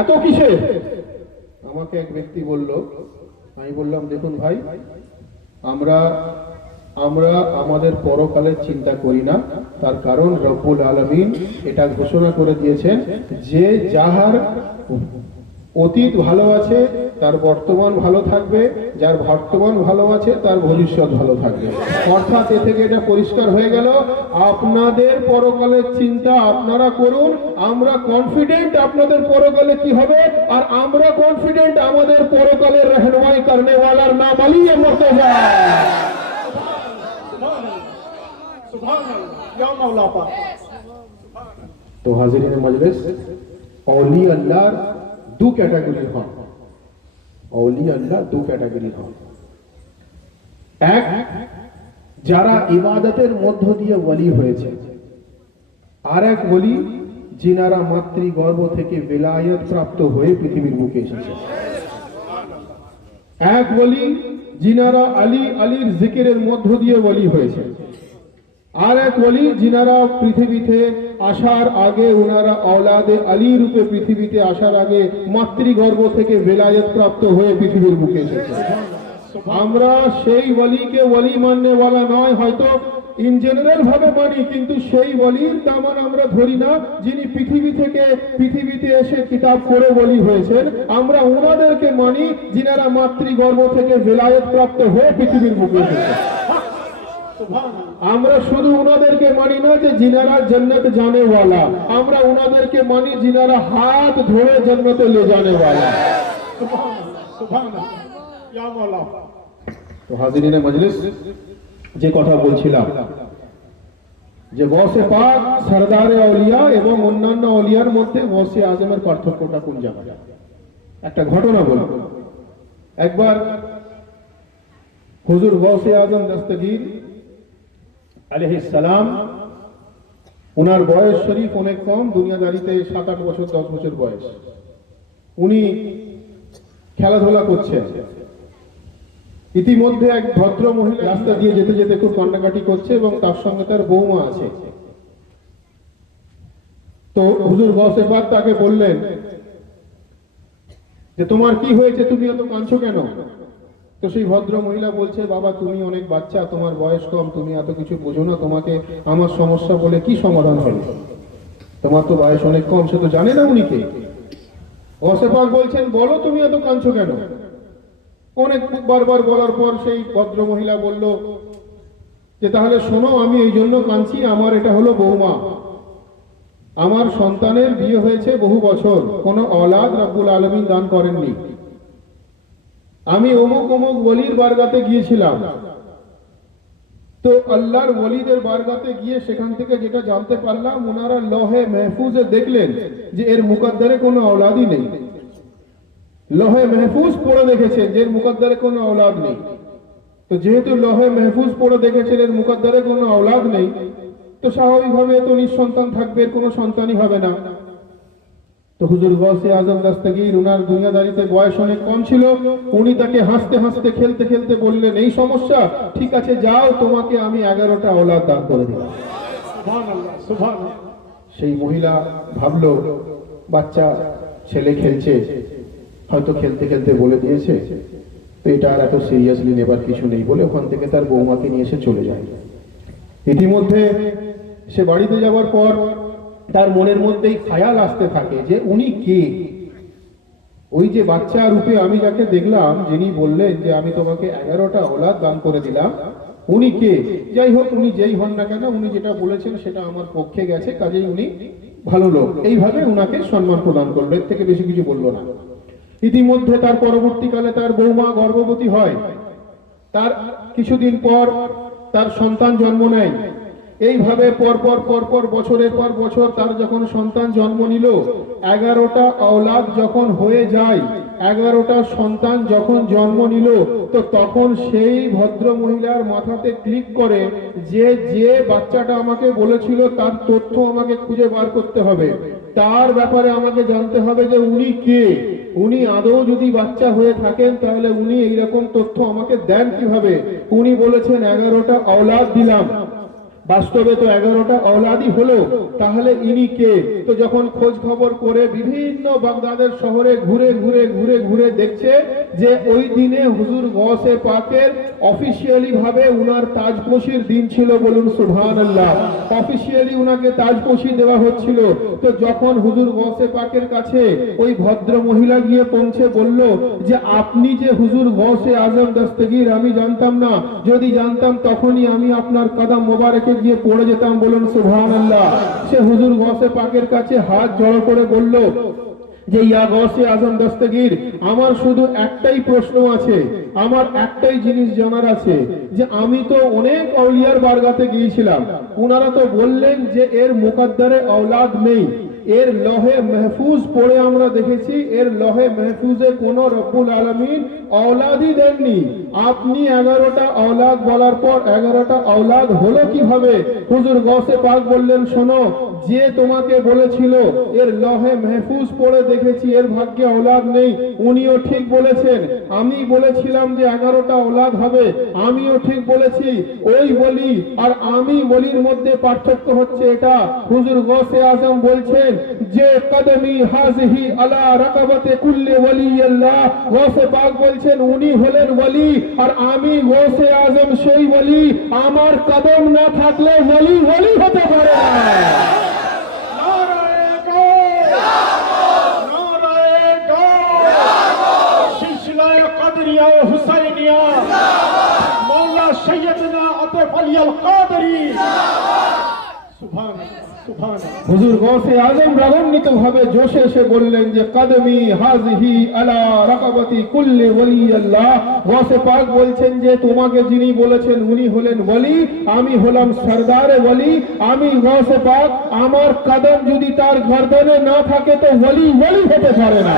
এত কিসের? আমাকে এক ব্যক্তি বলল, আমি বললাম দেখুন ভাই, আমরা আমাদের পরকালের চিন্তা করি না। তার কারণ রব্বুল আলামিন এটা ঘোষণা করে দিয়েছেন যে যাহার অতীত ভালো আছে তার বর্তমান ভালো থাকবে, যার বর্তমান ভালো আছে তার ভবিষ্যৎ ভালো থাকবে। অর্থাৎ এ থেকে এটা পরিষ্কার হয়ে গেল, আপনাদের পরকালের চিন্তা আপনারা করুন। আমরা কনফিডেন্ট আপনাদের পরকালে কি হবে, আর আমরা কনফিডেন্ট আমাদের পরকালের রহনুমাই করনে ওয়ালার নাম আলী মুর্তজা। তো হাজিরিন মজলিস, औली अल्लाह दो कैटेगरी হন। औली अल्लाह दो कैटेगरी হন। এক, যারা ইবাদতের মধ্য দিয়ে ওলি হয়েছে, আর এক ওলি যিনারা মাতৃগর্ভ থেকে বেলায়েত প্রাপ্ত হয়ে পৃথিবীর বুকে এসেছে। এক ওলি যিনারা আলীর জিকিরের মধ্য দিয়ে ওলি হয়েছে, আর এক ওলি যিনারা পৃথিবীতে আসার আগে, উনারা औलादे আলী রূপে পৃথিবীতে আসার আগে মাতৃগর্ভ থেকে বেলায়েত প্রাপ্ত হয়ে পৃথিবীর বুকে এসেছে। আমরা সেই ওলিকে ওলি মাননে ওয়ালা নয়, হয়তো ইন জেনারেল ভাবে মানি, কিন্তু সেই ওলির দামান আমরা ধরি না যিনি পৃথিবীতে এসে কিতাব করে ওলি হয়েছেন। আমরা ওনাদেরকে মানি যিনারা মাতৃগর্ভ থেকে বেলায়েত প্রাপ্ত হয়ে পৃথিবীর বুকে এসেছে। আমরা শুধু উনাদেরকে মানি না যে যিনারা জান্নাত জানে ওয়ালা, আমরা উনাদেরকে মানি যিনারা হাত ধরে জান্নাতে ले जाने वाला। তো হাজিরিনে মজলিস, যে কথা বলছিলাম যে গৌসে পাক সরদারে আউলিয়া এবং অন্যান্য আউলিয়ার মধ্যে গৌসে আজমের পার্থক্যটা কোন জায়গায়। একটা ঘটনা বলব। একবার হুজুর গৌসে আজম দস্তগীর আলাইহিস সালাম, ওনার বয়স শরীফ অনেক কম, দুনিয়াদারিতে 7-8 বছর 10 বছর বয়স। উনি খেলাধুলা করছেন। ইতিমধ্যে এক ভদ্র মহিলা রাস্তা দিয়ে যেতে যেতে খুব কান্নাকাটি করছে এবং তার সঙ্গে তার বৌমা আছে। তো হুজুর গৌসে পাক তাকে বললেন যে তোমার কি হয়েছে, তুমি এত কাঁদছো কেন? তো সেই ভদ্র মহিলা বলছে, বাবা তুমি অনেক বাচ্চা, তোমার বয়স কম, তুমি এত কিছু বোঝো না, তোমাকে আমার সমস্যা বলে কি সমাধান হবে? তোমার তো বয়স অনেক কম, সে তো জানে না উনি কে। গৌসে পাক বলছেন, বলো তুমি এত কাঁদছো কেন? অনেক বারবার বলার পর সেই ভদ্র মহিলা বলল যে তাহলে শোনো, আমি এই জন্য কাঁদছি, আমার এটা হলো বৌমা, আমার সন্তানের বিয়ে হয়েছে বহু বছর, কোনো औलाद রব্বুল আলামিন দান করেননি। আমি অমুক অমুক ওলির বারগাতে গিয়েছিলাম, তো আল্লাহর ওলিদের বারগাতে গিয়ে সেখান থেকে যেটা জানতে পারলাম, ওনারা লৌহে মাহফুজে দেখলেন যে এর মুকদ্দরে কোনো औलादই নেই। লৌহে মাহফুজ পড়ে দেখেছেন যে এর মুকদ্দরে কোনো औलाद নেই। তো যেহেতু লৌহে মাহফুজ পড়ে দেখেছেন এর মুকদ্দরে কোনো औलाद নেই, তো স্বাভাবিকভাবে তো নিঃসন্তান থাকবে, কোনো সন্তানই হবে না। তো হুজুর গৌসে আজম দস্তগীর, উনার দুনিয়াদারিতে বয়স অনেক কম ছিল, উনি তাকে হাসতে হাসতে খেলতে খেলতে বললেন, এই সমস্যা, ঠিক আছে যাও, তোমাকে আমি 11টা औलाद দান করে দিলাম। সুবহানাল্লাহ, সুবহানাল্লাহ। সেই মহিলা ভাবলো বাচ্চা ছেলে খেলছে, হয়তো খেলতে খেলতে বলে দিয়েছে, তো এটা আর এত সিরিয়াসলি নেবার কিছু নেই বলে ওখান থেকে তার বৌমাকে নিয়ে এসে চলে যায়। ইতিমধ্যে সে বাড়িতে যাওয়ার পর তার মনের মধ্যেই খায়াল আসতে থাকে যে উনি কে, ওই যে বাচ্চা রূপে আমি যাকে দেখলাম, যিনি বললেন যে আমি তোমাকে 11টা औलाद দান করে দিলাম, উনি কে? যাই হোক, উনি যেই হন না কেন, উনি যেটা বলেছেন সেটা আমার পক্ষে গেছে, কাজেই উনি ভালো লোক। এইভাবে উনাকে সম্মান প্রদান করলো, এর থেকে বেশি কিছু বললো না। ইতিমধ্যে তার পরবর্তীকালে তার বৌমা গর্ভবতী হয়, তার কিছুদিন পর তার সন্তান জন্ম নেয়। এইভাবে পরপর বছরের পর বছর তার যখন সন্তান জন্ম নিল, 11টা औलाद যখন হয়ে যায়, 11টা সন্তান যখন জন্ম নিল, তো তখন সেই ভদ্র মহিলার মাথাতে ক্লিক করে যে বাচ্চাটা আমাকে বলেছিল তার তথ্য আমাকে খুঁজে বার করতে হবে, তার ব্যাপারে আমাকে জানতে হবে যে উনি কে, উনি আদৌ যদি বাচ্চা হয়ে থাকেন তাহলে উনি এইরকম তথ্য আমাকে দেন কিভাবে। উনি বলেছেন 11টা औलाद দিলাম, বাস্তবে তো 11টা औलादই হলো, তাহলে ইনি কে? তো যখন খোঁজ খবর করে বিভিন্ন বাগদাদের শহরে ঘুরে দেখছে যে ওই দিনে হুজুর গৌসে পাকের অফিসিয়ালি ভাবে উনার তাজপোশির দিন ছিল, বলুন সুবহানাল্লাহ। অফিসিয়ালি উনাকে তাজপোশি দেওয়া হচ্ছিল। তো যখন হুজুর গৌসে পাকের কাছে ওই ভদ্র মহিলা গিয়ে পৌঁছে বলল যে আপনি যে হুজুর গৌসে আজম দস্তগীর, আমি জানতাম না, যদি জানতাম তখনই আমি আপনার কদম মোবারকে গিয়ে পড়ে যেতাম, বলুন সুবহানাল্লাহ। সে হুজুর গৌসে পাকের কাছে হাত জড়ো করে বলল যে ইয়া গৌসে আজম দস্তগীর, আমার শুধু একটাই প্রশ্ন আছে, আমার একটাই জিনিস জানার আছে, যে আমি তো অনেক আউলিয়ার বারগাতে গিয়েছিলাম, উনারা তো বললেন যে এর মুকদ্দরে औलाद নেই, এর লহে মাহফুজ পড়ে আমরা দেখেছি, এর লহে মাহফুজে কোন রব্বুল আলামিন औलादই দেননি। আপনি 11টা औलाद বলার পর 11টা औलाद হলো কিভাবে? হুজুর গৌসে পাক বললেন, শোনো, যে তোমাকে বলেছিল এর লহে মাহফুজ পড়ে দেখেছি এর ভাগ্যে औलाद নেই, উনিও ঠিক বলেছেন। আমি বলেছিলাম যে 11টা औलाद হবে, আমিও ঠিক বলেছি। ওই বলি আর আমি বলির মধ্যে পার্থক্য হচ্ছে এটা। হুজুর গৌসে আজম বলছেন যে কদমি হাজিহি আলা রাকাবাতে কুল্লি ওয়ালিয়াল্লাহ, গৌসে পাক বলছেন উনি হলেন ওয়ালি আর আমি গৌসে আজম সেই ওয়ালি, আমার কদম না থাকলে ওয়ালি হতে পারে না। नाराए गौस, नाराए गौस, सिलसिला कदरिया हुसैनिया, मौला सैयदना अतफ अली अल कादरी, सुभान सुभान। হুজুর গৌসে আজম রাগান্বিত ভাবে জোশে এসে বললেন যে কদমি হাজিহি আলা রাকাবাতি কুল্লি ওয়ালিয়াল্লাহ। গৌসে পাক বলছেন যে তোমাকে যিনি বলেছেন উনি হলেন ওয়ালি, আমি হলাম সরদারে ওয়ালি। আমি গৌসে পাক, আমার কদম যদি তার গর্দনে না থাকে তো ওয়ালি হতে পারে না।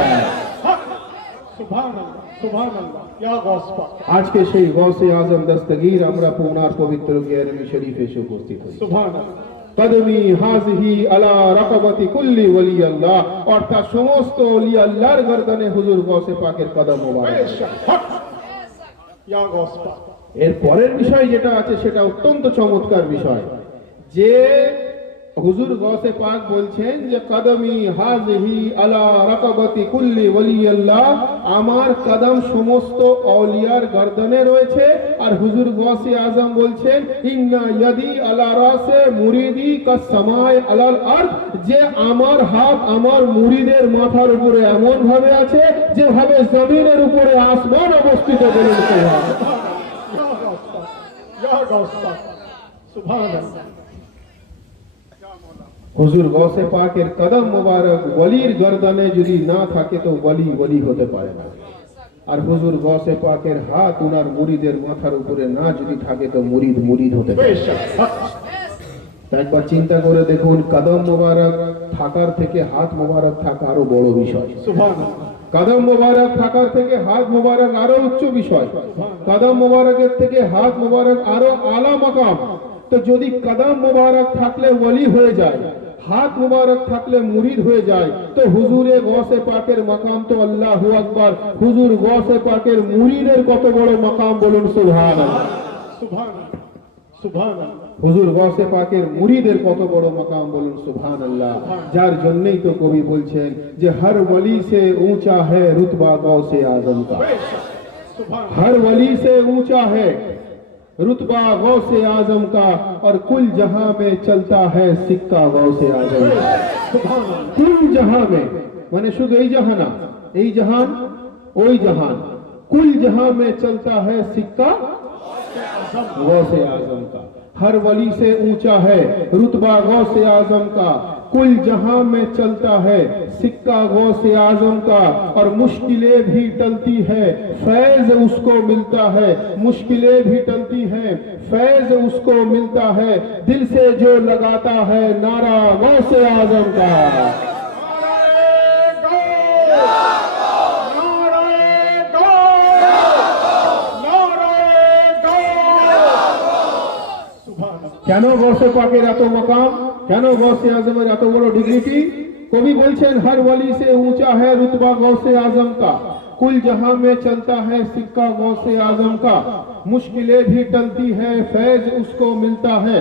सुभान अल्लाह, सुभान अल्लाह, या गौस पाक, আজকে সেই গৌসে আজম দস্তগীর আমরা পুনার পবিত্র গিয়ারমি শরীফে এসে উপস্থিত হয়েছি। सुभान अल्लाह, কদমি হাজিহি আলা রাকাবাতি কুল্লি ওয়ালিয়াল্লাহ, অর্থাৎ সমস্ত ওলি আল্লাহর গর্দনে হুজুর গৌসে পাকের কদম মোবারক। बेशक हक, या गौस पाक, এর পরের বিষয় যেটা আছে সেটা অত্যন্ত চমৎকার বিষয়, যে হুজুর গৌসে পাক বলছেন যে কদমি হাজিহি আলা রাকাবাতি কুল্লি ওয়ালিয়াল্লাহ, আমার কদম সমস্ত আউলিয়ার গর্দনে রয়েছে। আর হুজুর গৌসে আজম বলছেন ইন্না ইয়াদি আলা রাসে মুরিদি কাসসামায়ে আলাল আরদ, যে আমার হাত আমার মুরিদের মাথার উপরে এমন ভাবে আছে যেভাবে জমিনের উপরে আসমান অবস্থিত, বলুন সুবহানাল্লাহ। या गौस पाक, या गौस पाक, सुभान अल्लाह। হুজুর গৌসে পাকের কদম মোবারক ওয়ালির গর্দনে যদি না থাকে তো ওয়ালি হতে পারে না। আর হুজুর গৌসে পাকের হাত উনার মুরিদের মাথার উপরে না যদি থাকে তো মুরিদ হতে পারে। बेशक हक, একবার চিন্তা করে দেখুন, কদম মোবারক থাকার থেকে হাত মোবারক থাকা আরো বড় বিষয়। सुभान अल्लाह, কদম মোবারক থাকার থেকে হাত মোবারক আরো উচ্চ বিষয়। কদম মোবারকের থেকে হাত মোবারক আরো আলা মাকাম। তো যদি কদম মোবারক থাকলে ওয়ালি হয়ে যায়, হাত মুবারক থাকলে মুরিদ হয়ে যায়, তো হুজুরে গৌসে পাকের মাকাম তো আল্লাহু আকবার, হুজুর গৌসে পাকের মুরিদের কত বড় মাকাম, বলুন সুবহানাল্লাহ। सुभान अल्लाह, सुभान अल्लाह, হুজুর গৌসে পাকের মুরিদের কত বড় মাকাম, বলুন সুবহানাল্লাহ। যার জন্যই তো কবি বলছেন যে হর ওয়ালি সে ऊंचा है रुतबा गौसे आजम का, बेशक सुभान हर वली से ऊंचा है रुतबा गौसे आजम का, और कुल जहां में चलता है सिक्का गौसे आजम का। सुभान अल्लाह, कुल जहां में মানে শুধু এই জাহান না, এই জাহান ওই জাহান, कुल जहां में चलता है सिक्का गौसे आजम का। हर वली से ऊंचा है रुतबा गौसे आजम का, कुल जहां में चलता है सिक्का गौसे आजम का, और मुश्किलें भी टलती है फैज उसको मिलता है, मुश्किलें भी टलती हैं फैज उसको मिलता है, दिल से जो लगाता है नारा गौसे आजम का। কেন গৌসে পাকের এত মকাম, কেন গৌসে আজমের এত বড় ডিগ্রিটি? কবি বলছেন हर वली से ऊंचा है रुतबा गौसे आजम का, कुल जहां में चलता है सिक्का गौसे आजम का, मुश्किलें भी टलती हैं फैज उसको मिलता है,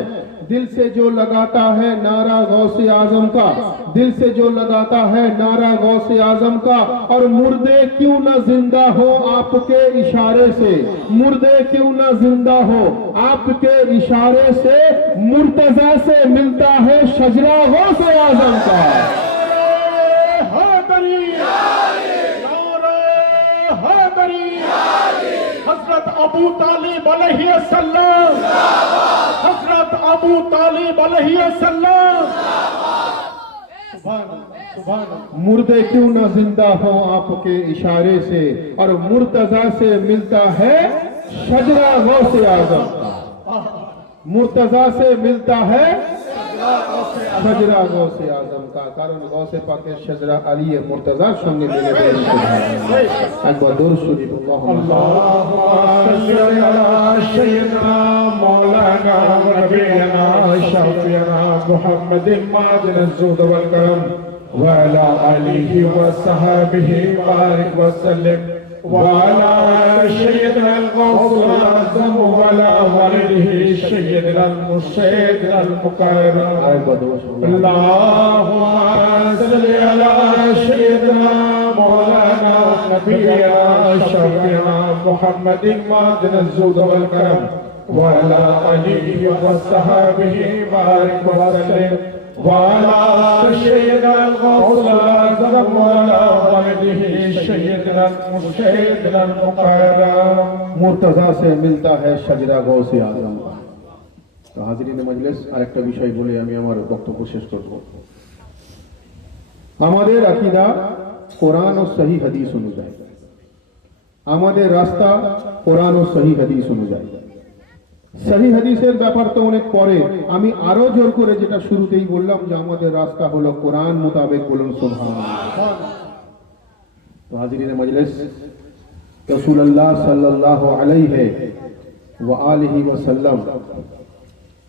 दिल से जो लगाता है नारा गौसे आजम का, दिल से जो लगाता है नारा गौसे आजम का। और मुर्दे क्यों न जिंदा हो आपके इशारे से, मुर्दे क्यों न जिंदा हो आपके इशारे से, मुर्तजा से मिलता है शजरा गौसे आजम का। हजरत अबू तालिब अलैहिस्सलाम, हजरत अबू तालिब अलैहिस्सलाम। मुर्दे क्यों न जिंदा हो आपके इशारे से, और मुर्तजा से मिलता है शजरा गौसे आजम का, मुर्तजा से मिलता है शजरा गौसे आजम का। कारण गौसे पाके शजरा अली मुर्तजार संगे मिले एक बार दूर शरीफ मौलाना नबीना शफीना मुहम्मद माजिद ज़ुद वल करम व अला आलिहि व सहाबिहि बारिक व सल्लिम व अला सय्यिदना अल-गौस आज़म व अला वालिदिहि सय्यिदना अल-मुर्शिद अल-मुकर्रम। अल्लाहुम्मा सल्लि अला सय्यिदना मौलाना नबीना शफीना मुहम्मद माजिद ज़ुद वल करम व अला आलिहि व सहाबिहि बारिक व सल्लिम व अला सय्यिदना अल-गौस आज़म व अला वालिदिहि सय्यिदना अल-मुर्शिद अल-मुकर्रम। मुर्तजा से मिलता है शजरा गौसे आजम का। तो हाजिरीन मजलिस আরেকটা বিষয় বলে আমি আমার বক্তব্য শেষ করব। আমাদের আকীদা কোরআন ও সহি হাদিস অনুযায়ী, আমাদের রাস্তা কোরআন ও সহি হাদিস অনুযায়ী। সহি হাদিসের ব্যাপার তো অনেক পরে, আমি আরো জোর করে যেটা শুরুতেই বললাম যে আমাদের রাস্তা হলো কোরআন মোতাবেক, বলুন সুবহানাল্লাহ। তো হাজিরিন মজলিস, রাসূলুল্লাহ সাল্লাল্লাহু আলাইহি ওয়া আলিহি ওয়াসাল্লাম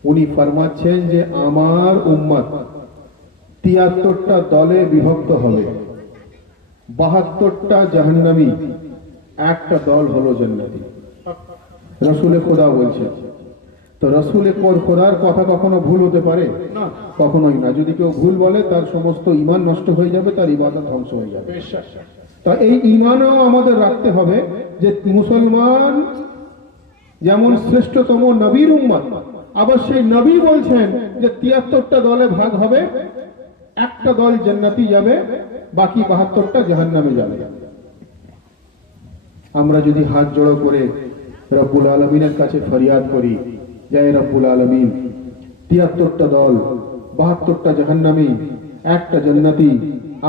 উনি ফরমাচ্ছেন যে আমার উম্মত ৭৩টা দলে বিভক্ত হবে, ৭২টা জাহান্নামী, একটা দল হলো জান্নাতি। রাসূলে খোদা বলছেন। তো রাসূলে খোদার কথা কখনো ভুল হতে পারে না? কখনোই না। যদি কেউ ভুল বলে তার সমস্ত ঈমান নষ্ট হয়ে যাবে, তার ইবাদত ধ্বংস হয়ে যাবে। তা এই ঈমানও আমাদের রাখতে হবে যে মুসলমান যেমন শ্রেষ্ঠতম নবীর উম্মত, আবার সেই নবী বলছেন যে ৭৩টা দলে ভাগ হবে, একটা দল জান্নাতি যাবে, বাকি ৭২টা জাহান্নামে যাবে। আমরা যদি হাত জোড়ো করে রব্বুল আলামিনের কাছে ফরিয়াদ করি, জয় রব্বুল আলামিন, ৭৩টা দল, ৭২টা জাহান্নামী, একটা জান্নাতি,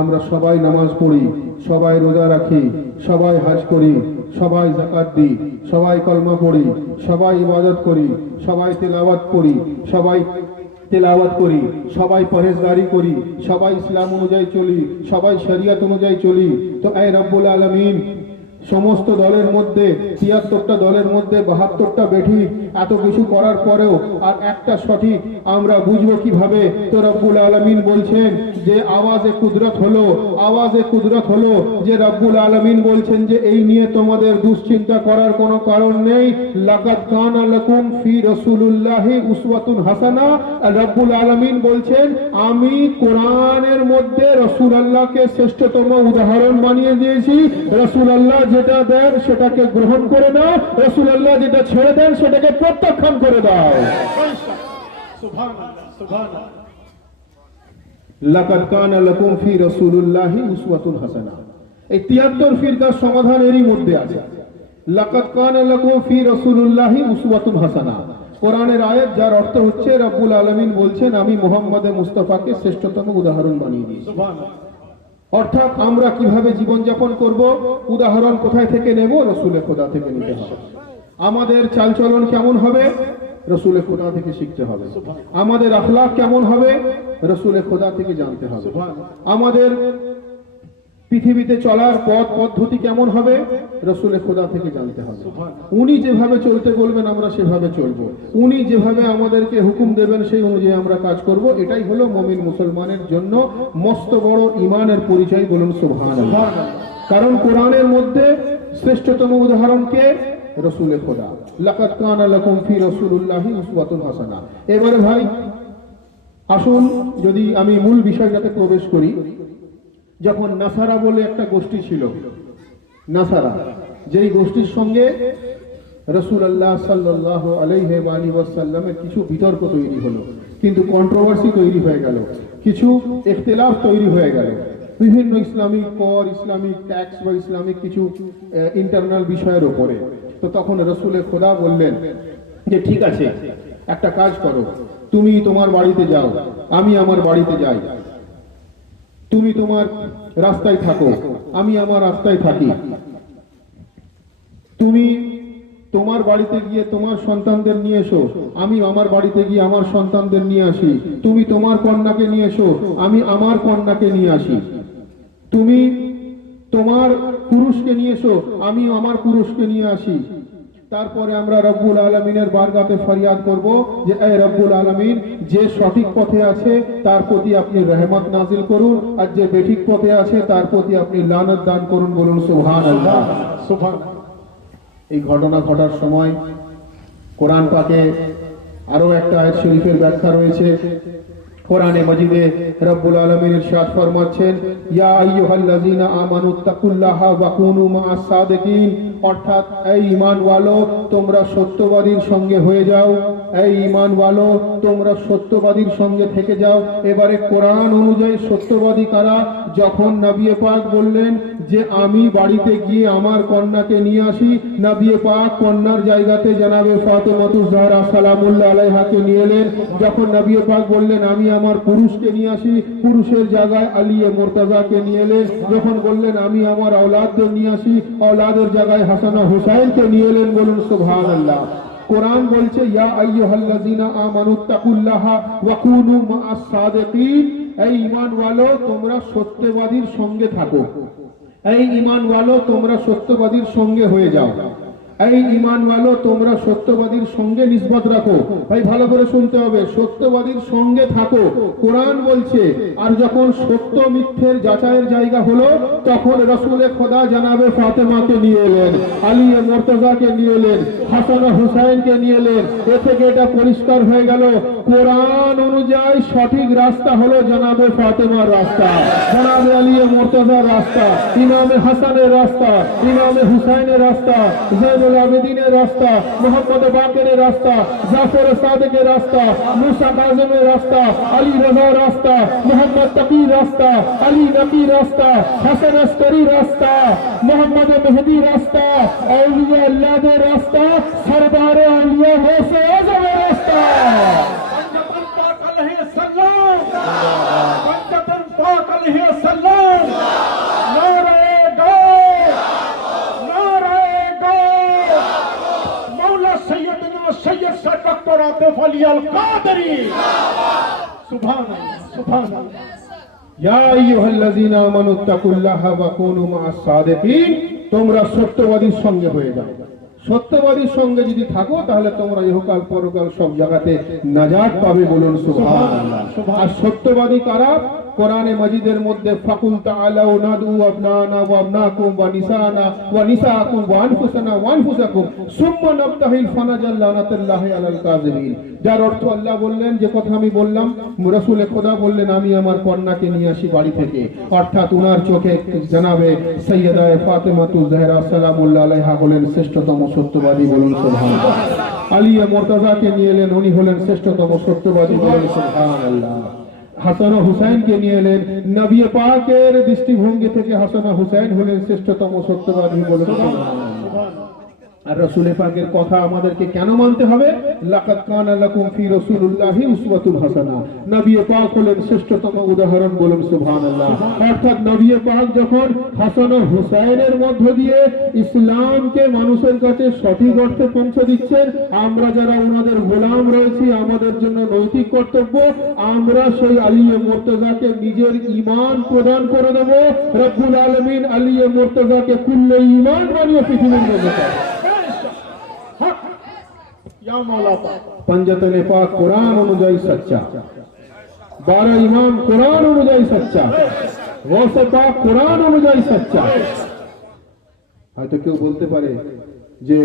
আমরা সবাই নামাজ পড়ি, সবাই রোজা রাখি, সবাই হজ করি, সবাই যাকাত দিই, সবাই কলমা পড়ি, সবাই ইবাদত করি, সবাই তেলাওয়াত করি, সবাই পরহেজগারি করি, সবাই ইসলাম অনুযায়ী চলি, সবাই শরিয়ত অনুযায়ী চলি। তো এই রব্বুল আলামিন সমস্ত দলের মধ্যে ৭৩টা দলের মধ্যে ৭২টা বেঠিক, এত কিছু করার পরেও আর একটা সঠিক আমরা বুঝবো কিভাবে? তো রব্বুল আলামিন বলছেন যে আওয়াজে কুদরত হলো যে রব্বুল আলামিন বলছেন যে এই নিয়ে তোমাদের দুশ্চিন্তা করার কোনো কারণ নেই। লাকাদ কানা লাকুম ফি রাসূলিল্লাহি উসওয়াতুন হাসানা। রব্বুল আলামিন বলছেন আমি কোরআনের মধ্যে রাসূলুল্লাহকে শ্রেষ্ঠতম উদাহরণ বানিয়ে দিয়েছি। রাসূলুল্লাহ যেটা দেন সেটাকে গ্রহণ করে নাও, রাসূলুল্লাহ যেটা ছেড়ে দেন সেটাকে প্রত্যাখ্যান করে দাও। সুবহানাল্লাহ, সুবহানাল্লাহ। লাকাদ কানা লাকুম ফি রাসূলিল্লাহি উসওয়াতুন হাসানা। এই ৭৩ ফিরকার সমাধান এরই মধ্যে আছে। লাকাদ কানা লাকুম ফি রাসূলিল্লাহি উসওয়াতুন হাসানা। কোরআনের আয়াত যার অর্থ হচ্ছে রব্বুল আলামিন বলছেন আমি মুহাম্মদ মুস্তাফাকে শ্রেষ্ঠতম উদাহরণ বানিয়ে দিয়েছি। सुभान अल्लाह অর্থাৎ আমরা কিভাবে জীবনযাপন করব, উদাহরণ কোথায় থেকে নেব? রসুলের খোদা থেকে নিতে হবে। আমাদের চালচলন কেমন হবে? রসুলের খোদা থেকে শিখতে হবে। আমাদের আখলাক কেমন হবে? রসুলের খোদা থেকে জানতে হবে। আমাদের পৃথিবীতে চলার পথ পদ্ধতি কেমন হবে? রসুলের খোদা থেকে জানতে হবে। উনি যেভাবে চলতে বলবেন আমরা সেভাবে চলবো, উনি যেভাবে আমাদেরকে হুকুম দেবেন সেই অনুযায়ী আমরা কাজ করব। এটাই হলো মুমিন মুসলমানের জন্য মস্ত বড় ঈমানের পরিচয়। বলুন সুবহানাল্লাহ। কারণ কোরআনের মধ্যে শ্রেষ্ঠতম উদাহরণ কে? রসুলের খোদা। লাকাদ কানা লাকুম ফি রাসূলিল্লাহি উসওয়াতুন হাসানাহ। এবারে ভাই আসুন যদি আমি মূল বিষয়টাতে প্রবেশ করি। যখন নাসারা বলে একটা গোষ্ঠী ছিল, নাসারা, যেই গোষ্ঠীর সঙ্গে রাসূলুল্লাহ সাল্লাল্লাহু আলাইহি ওয়াসাল্লামের কিছু বিতর্ক তৈরি হলো, কিন্তু কন্ট্রোভার্সি তৈরি হয়ে গেল, কিছু ইখতিলাফ তৈরি হয়ে গেল বিভিন্ন ইসলামিক কর, ইসলামিক ট্যাক্স বা ইসলামিক কিছু ইন্টারনাল বিষয়ের উপরে। তো তখন রাসূলের খোদা বললেন যে ঠিক আছে, একটা কাজ করো, তুমি তোমার বাড়িতে যাও, আমি আমার বাড়িতে যাই, তুমি তোমার রাস্তায় থাকো, আমি আমার রাস্তায় থাকি, তুমি তোমার বাড়িতে গিয়ে তোমার সন্তানদের নিয়ে এসো, আমি আমার বাড়িতে গিয়ে আমার সন্তানদের নিয়ে আসি, তুমি তোমার কন্যাকে নিয়ে এসো, আমি আমার কন্যাকে নিয়ে আসি, তুমি তোমার পুরুষকে নিয়ে এসো, আমি আমার পুরুষকে নিয়ে আসি। তারপরে আমরা রব্বুল আলামিনের বারগাতে ফরিয়াদ করব যে এ রব্বুল আলামিন, যে সঠিক পথে আছে তার প্রতি আপনি রহমত নাজিল করুন, আর যে বেঠিক পথে আছে তার প্রতি আপনি লানত দান করুন। বলুন সুবহানাল্লাহ। सुभान এই ঘটনা ঘটার সময় কোরআন পাকে আরো একটা আয়াত শরীফের ব্যাখ্যা রয়েছে। কোরআনে মাজিদে রব্বুল আলামিন ইরশাদ ফরমাচ্ছেন ইয়া আইয়ুহাল্লাযীনা আমানুত্তাকুল্লাহা ওয়া কুনু মা'আস সাদিকিন, অর্থাৎ এই ঈমানওয়ালো তোমরা সত্যবাদীর সঙ্গে হয়ে যাও, এই ঈমানওয়ালো তোমরা সত্যবাদীর সঙ্গে থেকে যাও। এবারে কোরআন অনুযায়ী সত্যবাদী কারা? যখন নবী পাক বললেন যে আমি বাড়িতে গিয়ে আমার কন্যাকে নিয়ে আসি, নবী পাক কন্যার জায়গাতে জনাবে ফাতেমাতুজ জাহরা সালামুল্লাহ আলাইহাকে নিয়ে এলেন। যখন নবী পাক বললেন আমি আমার পুরুষকে নিয়ে আসি, পুরুষের জায়গায় আলিয়ে মুর্তাজাকে নিয়ে এলেন। যখন বললেন আমি আমার আওলাদদের নিয়ে আসি, আওলাদের জায়গায় হাসান ও হুসাইনকে নিয়ে এলেন। বলুন সুবহানাল্লাহ। কোরআন বলছে ইয়া আইয়ুহাল্লাযীনা আমানুত্তাকুল্লাহা ওয়া কুনু মা'আস সাদিকিন, এই ঈমানওয়ালো তোমরা সত্যবাদীর সঙ্গে থাকো, এই ঈমানওয়ালো তোমরা সত্যবাদীর সঙ্গে হয়ে যাও, এই ঈমানওয়ালো তোমরা সত্যবাদীর সঙ্গে নিসবত রাখো। ভাই ভালো করে শুনতে হবে, সত্যবাদীর সঙ্গে থাকো কোরআন বলছে। আর যখন সত্য মিথ্যের যাচাইয়ের জায়গা হলো তখন রাসূলের খোদা জানাবে ফাতেমাকে নিয়ে এলেন, আলী মুর্তাজাকে নিয়ে এলেন, হাসান ও হুসাইনকে নিয়ে এলেন। এ থেকে এটা পরিষ্কার হয়ে গেল কোরআন অনুযায়ী সঠিক রাস্তা হলো জানাবে ফাতেমার রাস্তা, জানাবে আলী মুর্তাজার রাস্তা, ইমামে হাসানের রাস্তা, ইমামে হুসাইনের রাস্তা, জৈনুল আবেদিনের রাস্তা, মোহাম্মদ বাকেরের রাস্তা, জাফর সাদেকের রাস্তা, মুসা কাজমের রাস্তা, আলী রাজার রাস্তা, মোহাম্মদ তাকির রাস্তা, আলী নকির রাস্তা, হাসান আসকারির রাস্তা, মোহাম্মদ মেহেদির রাস্তা, আউলিয়া আল্লাহদের রাস্তা, সরদারে আউলিয়া গৌসে আজমের রাস্তা। पंचतन पाक अलैहि सल्लम, पंचतन पाक अलैहि सल्लम, नारे गो, नारे गो, मौला सैयदना सैयद सा डॉक्टर आतिफ अली अल कादरी। सुभान अल्लाह, सुभान अल्लाह। ইয়া আইয়ুহাল্লাযীনা আমানুত্তাকুল্লাহা ওয়া কুনু মা'আস সাদিকিন, তোমরা সত্যবাদীর সঙ্গে হয়ে যাও। সত্যবাদীর সঙ্গে যদি থাকো তাহলে তোমরা ইহকাল পরকাল সব জায়গাতে নাজাত পাবে। বলুন সুবহানাল্লাহ। আর সত্যবাদী কারা? কোরআনে মাজিদের মধ্যে ফাকুল তাআলাউ নাদু আবনানা ওয়া আবনাকুম ওয়া নিসানা ওয়া নিসাকুম ওয়া আনফুসানা ওয়া আনফুসাকুম সুম্মা নাবতাহিল ফানাজাল লানাতুল্লাহি আলাল কাযিবিন। যার অর্থ আল্লাহ বললেন যে কথা আমি বললাম, রাসূলে খোদা বললেন আমি আমার কন্যাকে নিয়ে আসি বাড়ি থেকে, অর্থাৎ উনার চোখে জানাবে সাইয়্যিদা ফাতেমাতুজ জাহরা সালামুল্লাহ আলাইহা হলেন শ্রেষ্ঠতম সত্যবাদী। বলুন সুবহানাল্লাহ। আলী মুর্তাজাকে নিয়ে এলেন, উনি হলেন শ্রেষ্ঠতম সত্যবাদী। বলুন সুবহানাল্লাহ। হাসান ও হুসাইনকে নিয়ে এলেন, নবী পাকের দৃষ্টিভঙ্গি থেকে হাসান ও হুসাইন হলেন শ্রেষ্ঠতম সত্যবাদী। বলুন সুবহানাল্লাহ। আর রাসূল পাকের কথা আমাদেরকে কেন মানতে হবে? লাকাদ কানা লাকুম ফি রাসূলিল্লাহি উসওয়াতুন হাসানাহ। নবী পাক হলেন শ্রেষ্ঠতম উদাহরণ, বলুন সুবহানাল্লাহ। অর্থাৎ নবী পাক যখন হাসান ও হুসাইনের মধ্য দিয়ে ইসলামকে মানুষের কাছে সঠিক অর্থে পৌঁছে দিচ্ছেন, আমরা যারা ওনাদের গোলাম রয়েছি আমাদের জন্য নৈতিক কর্তব্য আমরা সেই আলিয়ে মুর্তজাকে নিজের ঈমান প্রদান করে দেব। রব্বুল আলামিন আলিয়ে মুর্তজাকে কুল্লে ঈমান বানিয়ে পৃথিবীর মধ্যে हक या मौला पाक पंजतने पाक कुरान अनुযায়ী सच्चा, 12 इमाम कुरान अनुযায়ী सच्चा, गौसे पाक कुरान अनुযায়ী सच्चा। হয়তো কেউ বলতে পারে যে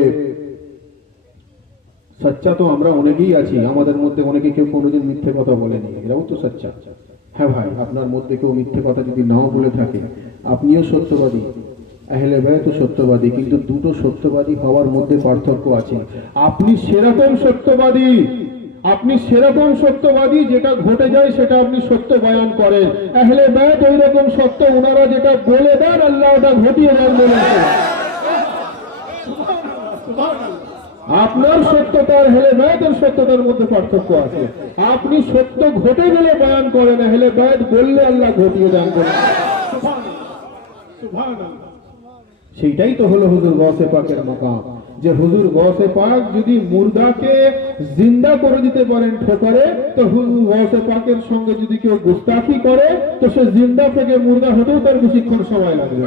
সচ্চা তো আমরা অনেকেই আছি, আমাদের মধ্যে অনেকে কেউ কোনোদিন মিথ্যে কথা বলেনি, এরাও তো সচ্চা। হ্যাঁ ভাই, আপনার মধ্যে কেউ মিথ্যে কথা যদি নাও বলে থাকে, আপনিও সত্যবাদী, আহলে বায়তও সত্যবাদী, কিন্তু দুটো সত্যবাদী হওয়ার মধ্যে পার্থক্য আছে। আপনি সেরকম সত্যবাদী যেটা ঘটে যায় সেটা আপনি সত্য বয়ান করেন। আহলে বায়ত ওই রকম সত্য, ওনারা যেটা বলে দেন আল্লাহ ওটা ঘটিয়ে দেন বলেছেন। আপনার সত্যতার আহলে বায়তের সত্যতার মধ্যে পার্থক্য আছে। আপনি সত্য ঘটে গেলে বয়ান করেন, আহলে বায়ত বললে আল্লাহ ঘটিয়ে দেন বলেছেন। सुभान अल्लाह। সেইটাই তো হলো হুজুর গৌসে পাকের মাকাম, যে হুজুর গৌসে পাক যদি মুর্দাকে জিন্দা করে দিতে পারেন ঠোকরে, তো হুজুর গৌসে পাকের সঙ্গে যদি কেউ গুস্তাখি করে তো সে জিন্দা থেকে মুর্দা হতেও তার বেশিক্ষণ সময় লাগবে।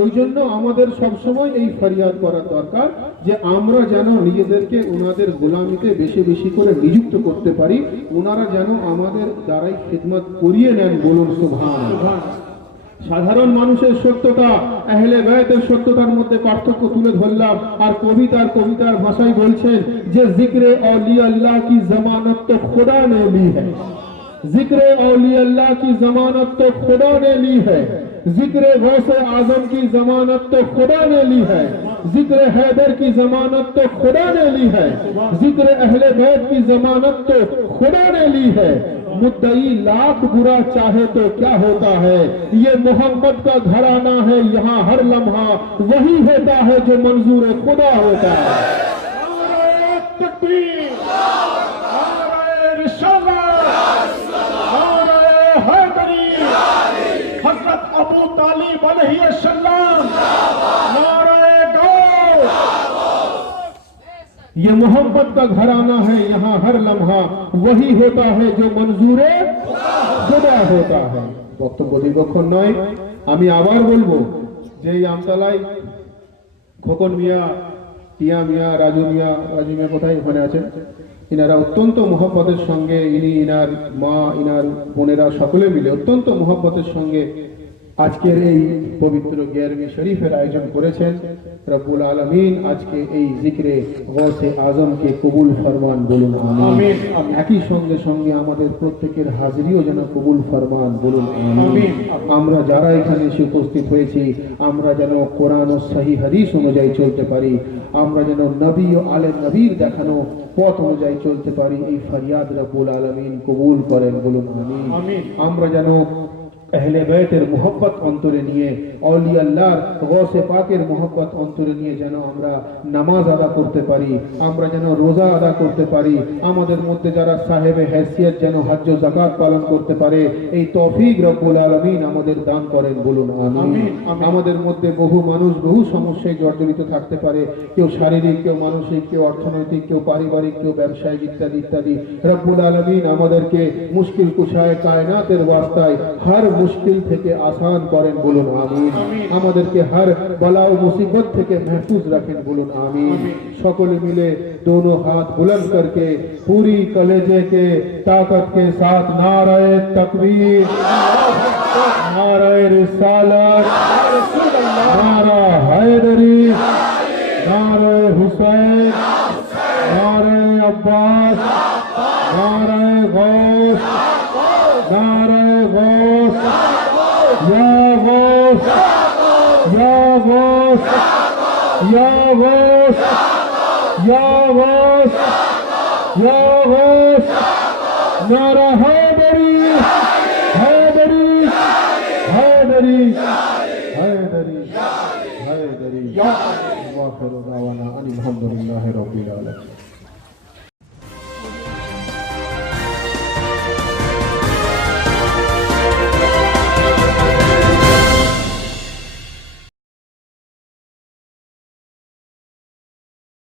ওই জন্য আমাদের সবসময় এই ফরিয়াদ করার দরকার যে আমরা যেন নিজেদেরকে ওনাদের গোলামিতে বেশি বেশি করে নিযুক্ত করতে পারি, ওনারা যেন আমাদের দ্বারাই খিদমত করিয়ে নেন, বলুন সুবহানাল্লাহ। সাধারণ মানুষের সত্যতা আহলে বায়তের সত্যতার মধ্যে পার্থক্য তুলে ধরলাম। আর কবিতার ভাষায় বলছেন যে জিক্রে औलिया अल्लाह की जमानत तो खुदा ने ली है, जिक्र औलिया अल्लाह की जमानत तो खुदा ने ली है, जिक्र गौसे आजम की जमानत तो खुदा ने ली है, जिक्र हैदर की जमानत तो खुदा ने ली है, जिक्र अहले बैत की जमानत तो खुदा ने ली है। मुद्दई लाख बुरा चाहे तो क्या होता है, ये मोहम्मद का घराना है, यहाँ हर लम्हा वही होता है जो मंजूर खुदा होता है। नारे तकबीर, नारे रिसालत, नारे हैदरी, हजरत अबू तालिब अलैहिस्सलाम, नारे गौस। ये मोहब्बत का घराना है, यहाँ हर लम्हा वही होता है जो मंजूरे खुदा होता है। বক্তব্য দীর্ঘক্ষণ নয়, আমি আবার বলবো যে এই আমতলায় খোকন মিয়া, টিয়া মিয়া, রাজু মিয়া কোথায় ওখানে আছেন, ইনারা অত্যন্ত মোহব্বতের সঙ্গে, ইনার মা, ইনার বোনেরা সকলে মিলে অত্যন্ত মোহব্বতের সঙ্গে আজকের এই পবিত্র গিয়ারবি শরীফের আয়োজন করেছেন। রব্বুল আলামিন আজকে এই জিক্রে গৌসে আজমকে কবুল ফরমান, বলুন আমিন। একই সঙ্গে আমাদের প্রত্যেকের হাজিরিও যেন কবুল ফরমান, বলুন আমিন। আমরা যারা এখানে এসে উপস্থিত হয়েছি আমরা যেন কোরআন ও সহিহ হাদিস অনুযায়ী চলতে পারি, আমরা যেন নবী ও আলে নবীর দেখানো পথ অনুযায়ী চলতে পারি। এই ফরিয়াদ রব্বুল আলামিন কবুল করেন, বলুন আমিন। আমরা যেন আহলে বায়তের মোহব্বত অন্তরে নিয়ে, আউলিয়া আল্লাহর গৌসে পাকের মোহব্বত অন্তরে নিয়ে যেন আমরা নামাজ আদা করতে পারি, আমরা যেন রোজা আদা করতে পারি, আমাদের মধ্যে যারা সাহেবে হেসিয়ত যেন হজ ও যাকাত পালন করতে পারে, এই তৌফিক রব্বুল আলামিন আমাদের দান করেন, বলুন আমিন। আমাদের মধ্যে বহু মানুষ বহু সমস্যায় জর্জরিত থাকতে পারে, কেউ শারীরিক, কেউ মানসিক, কেউ অর্থনৈতিক, কেউ পারিবারিক, কেউ ব্যবসায়িক ইত্যাদি ইত্যাদি। রব্বুল আলামিন আমাদেরকে মুশকিল কুশায় কায়নাতের ওয়াস্তায় হর মুশকিল থেকে আসান করেন, বলুন আমিন। আমাদেরকে হর বালা ও মুসিবত থেকে महफूज रखें, बोलूं आमीन। সকলে মিলে दोनों हाथ बुलंद करके पूरी कलेजे के ताकत के साथ नाराए तकबीर, नाराए रिसालत, नारा हैदरी, नाराए हुसैन, नाराए अब्बास, नाराए गौस, नाराए गौस, या गौस, या गौस, या गौस, या गौस, या गौस। नारा हैदरी, हैदरी, हैदरी, हैदरी, हैदरी। আখিরু দাওয়ানা আনিল হামদুলিল্লাহি রাব্বিল আলামিন।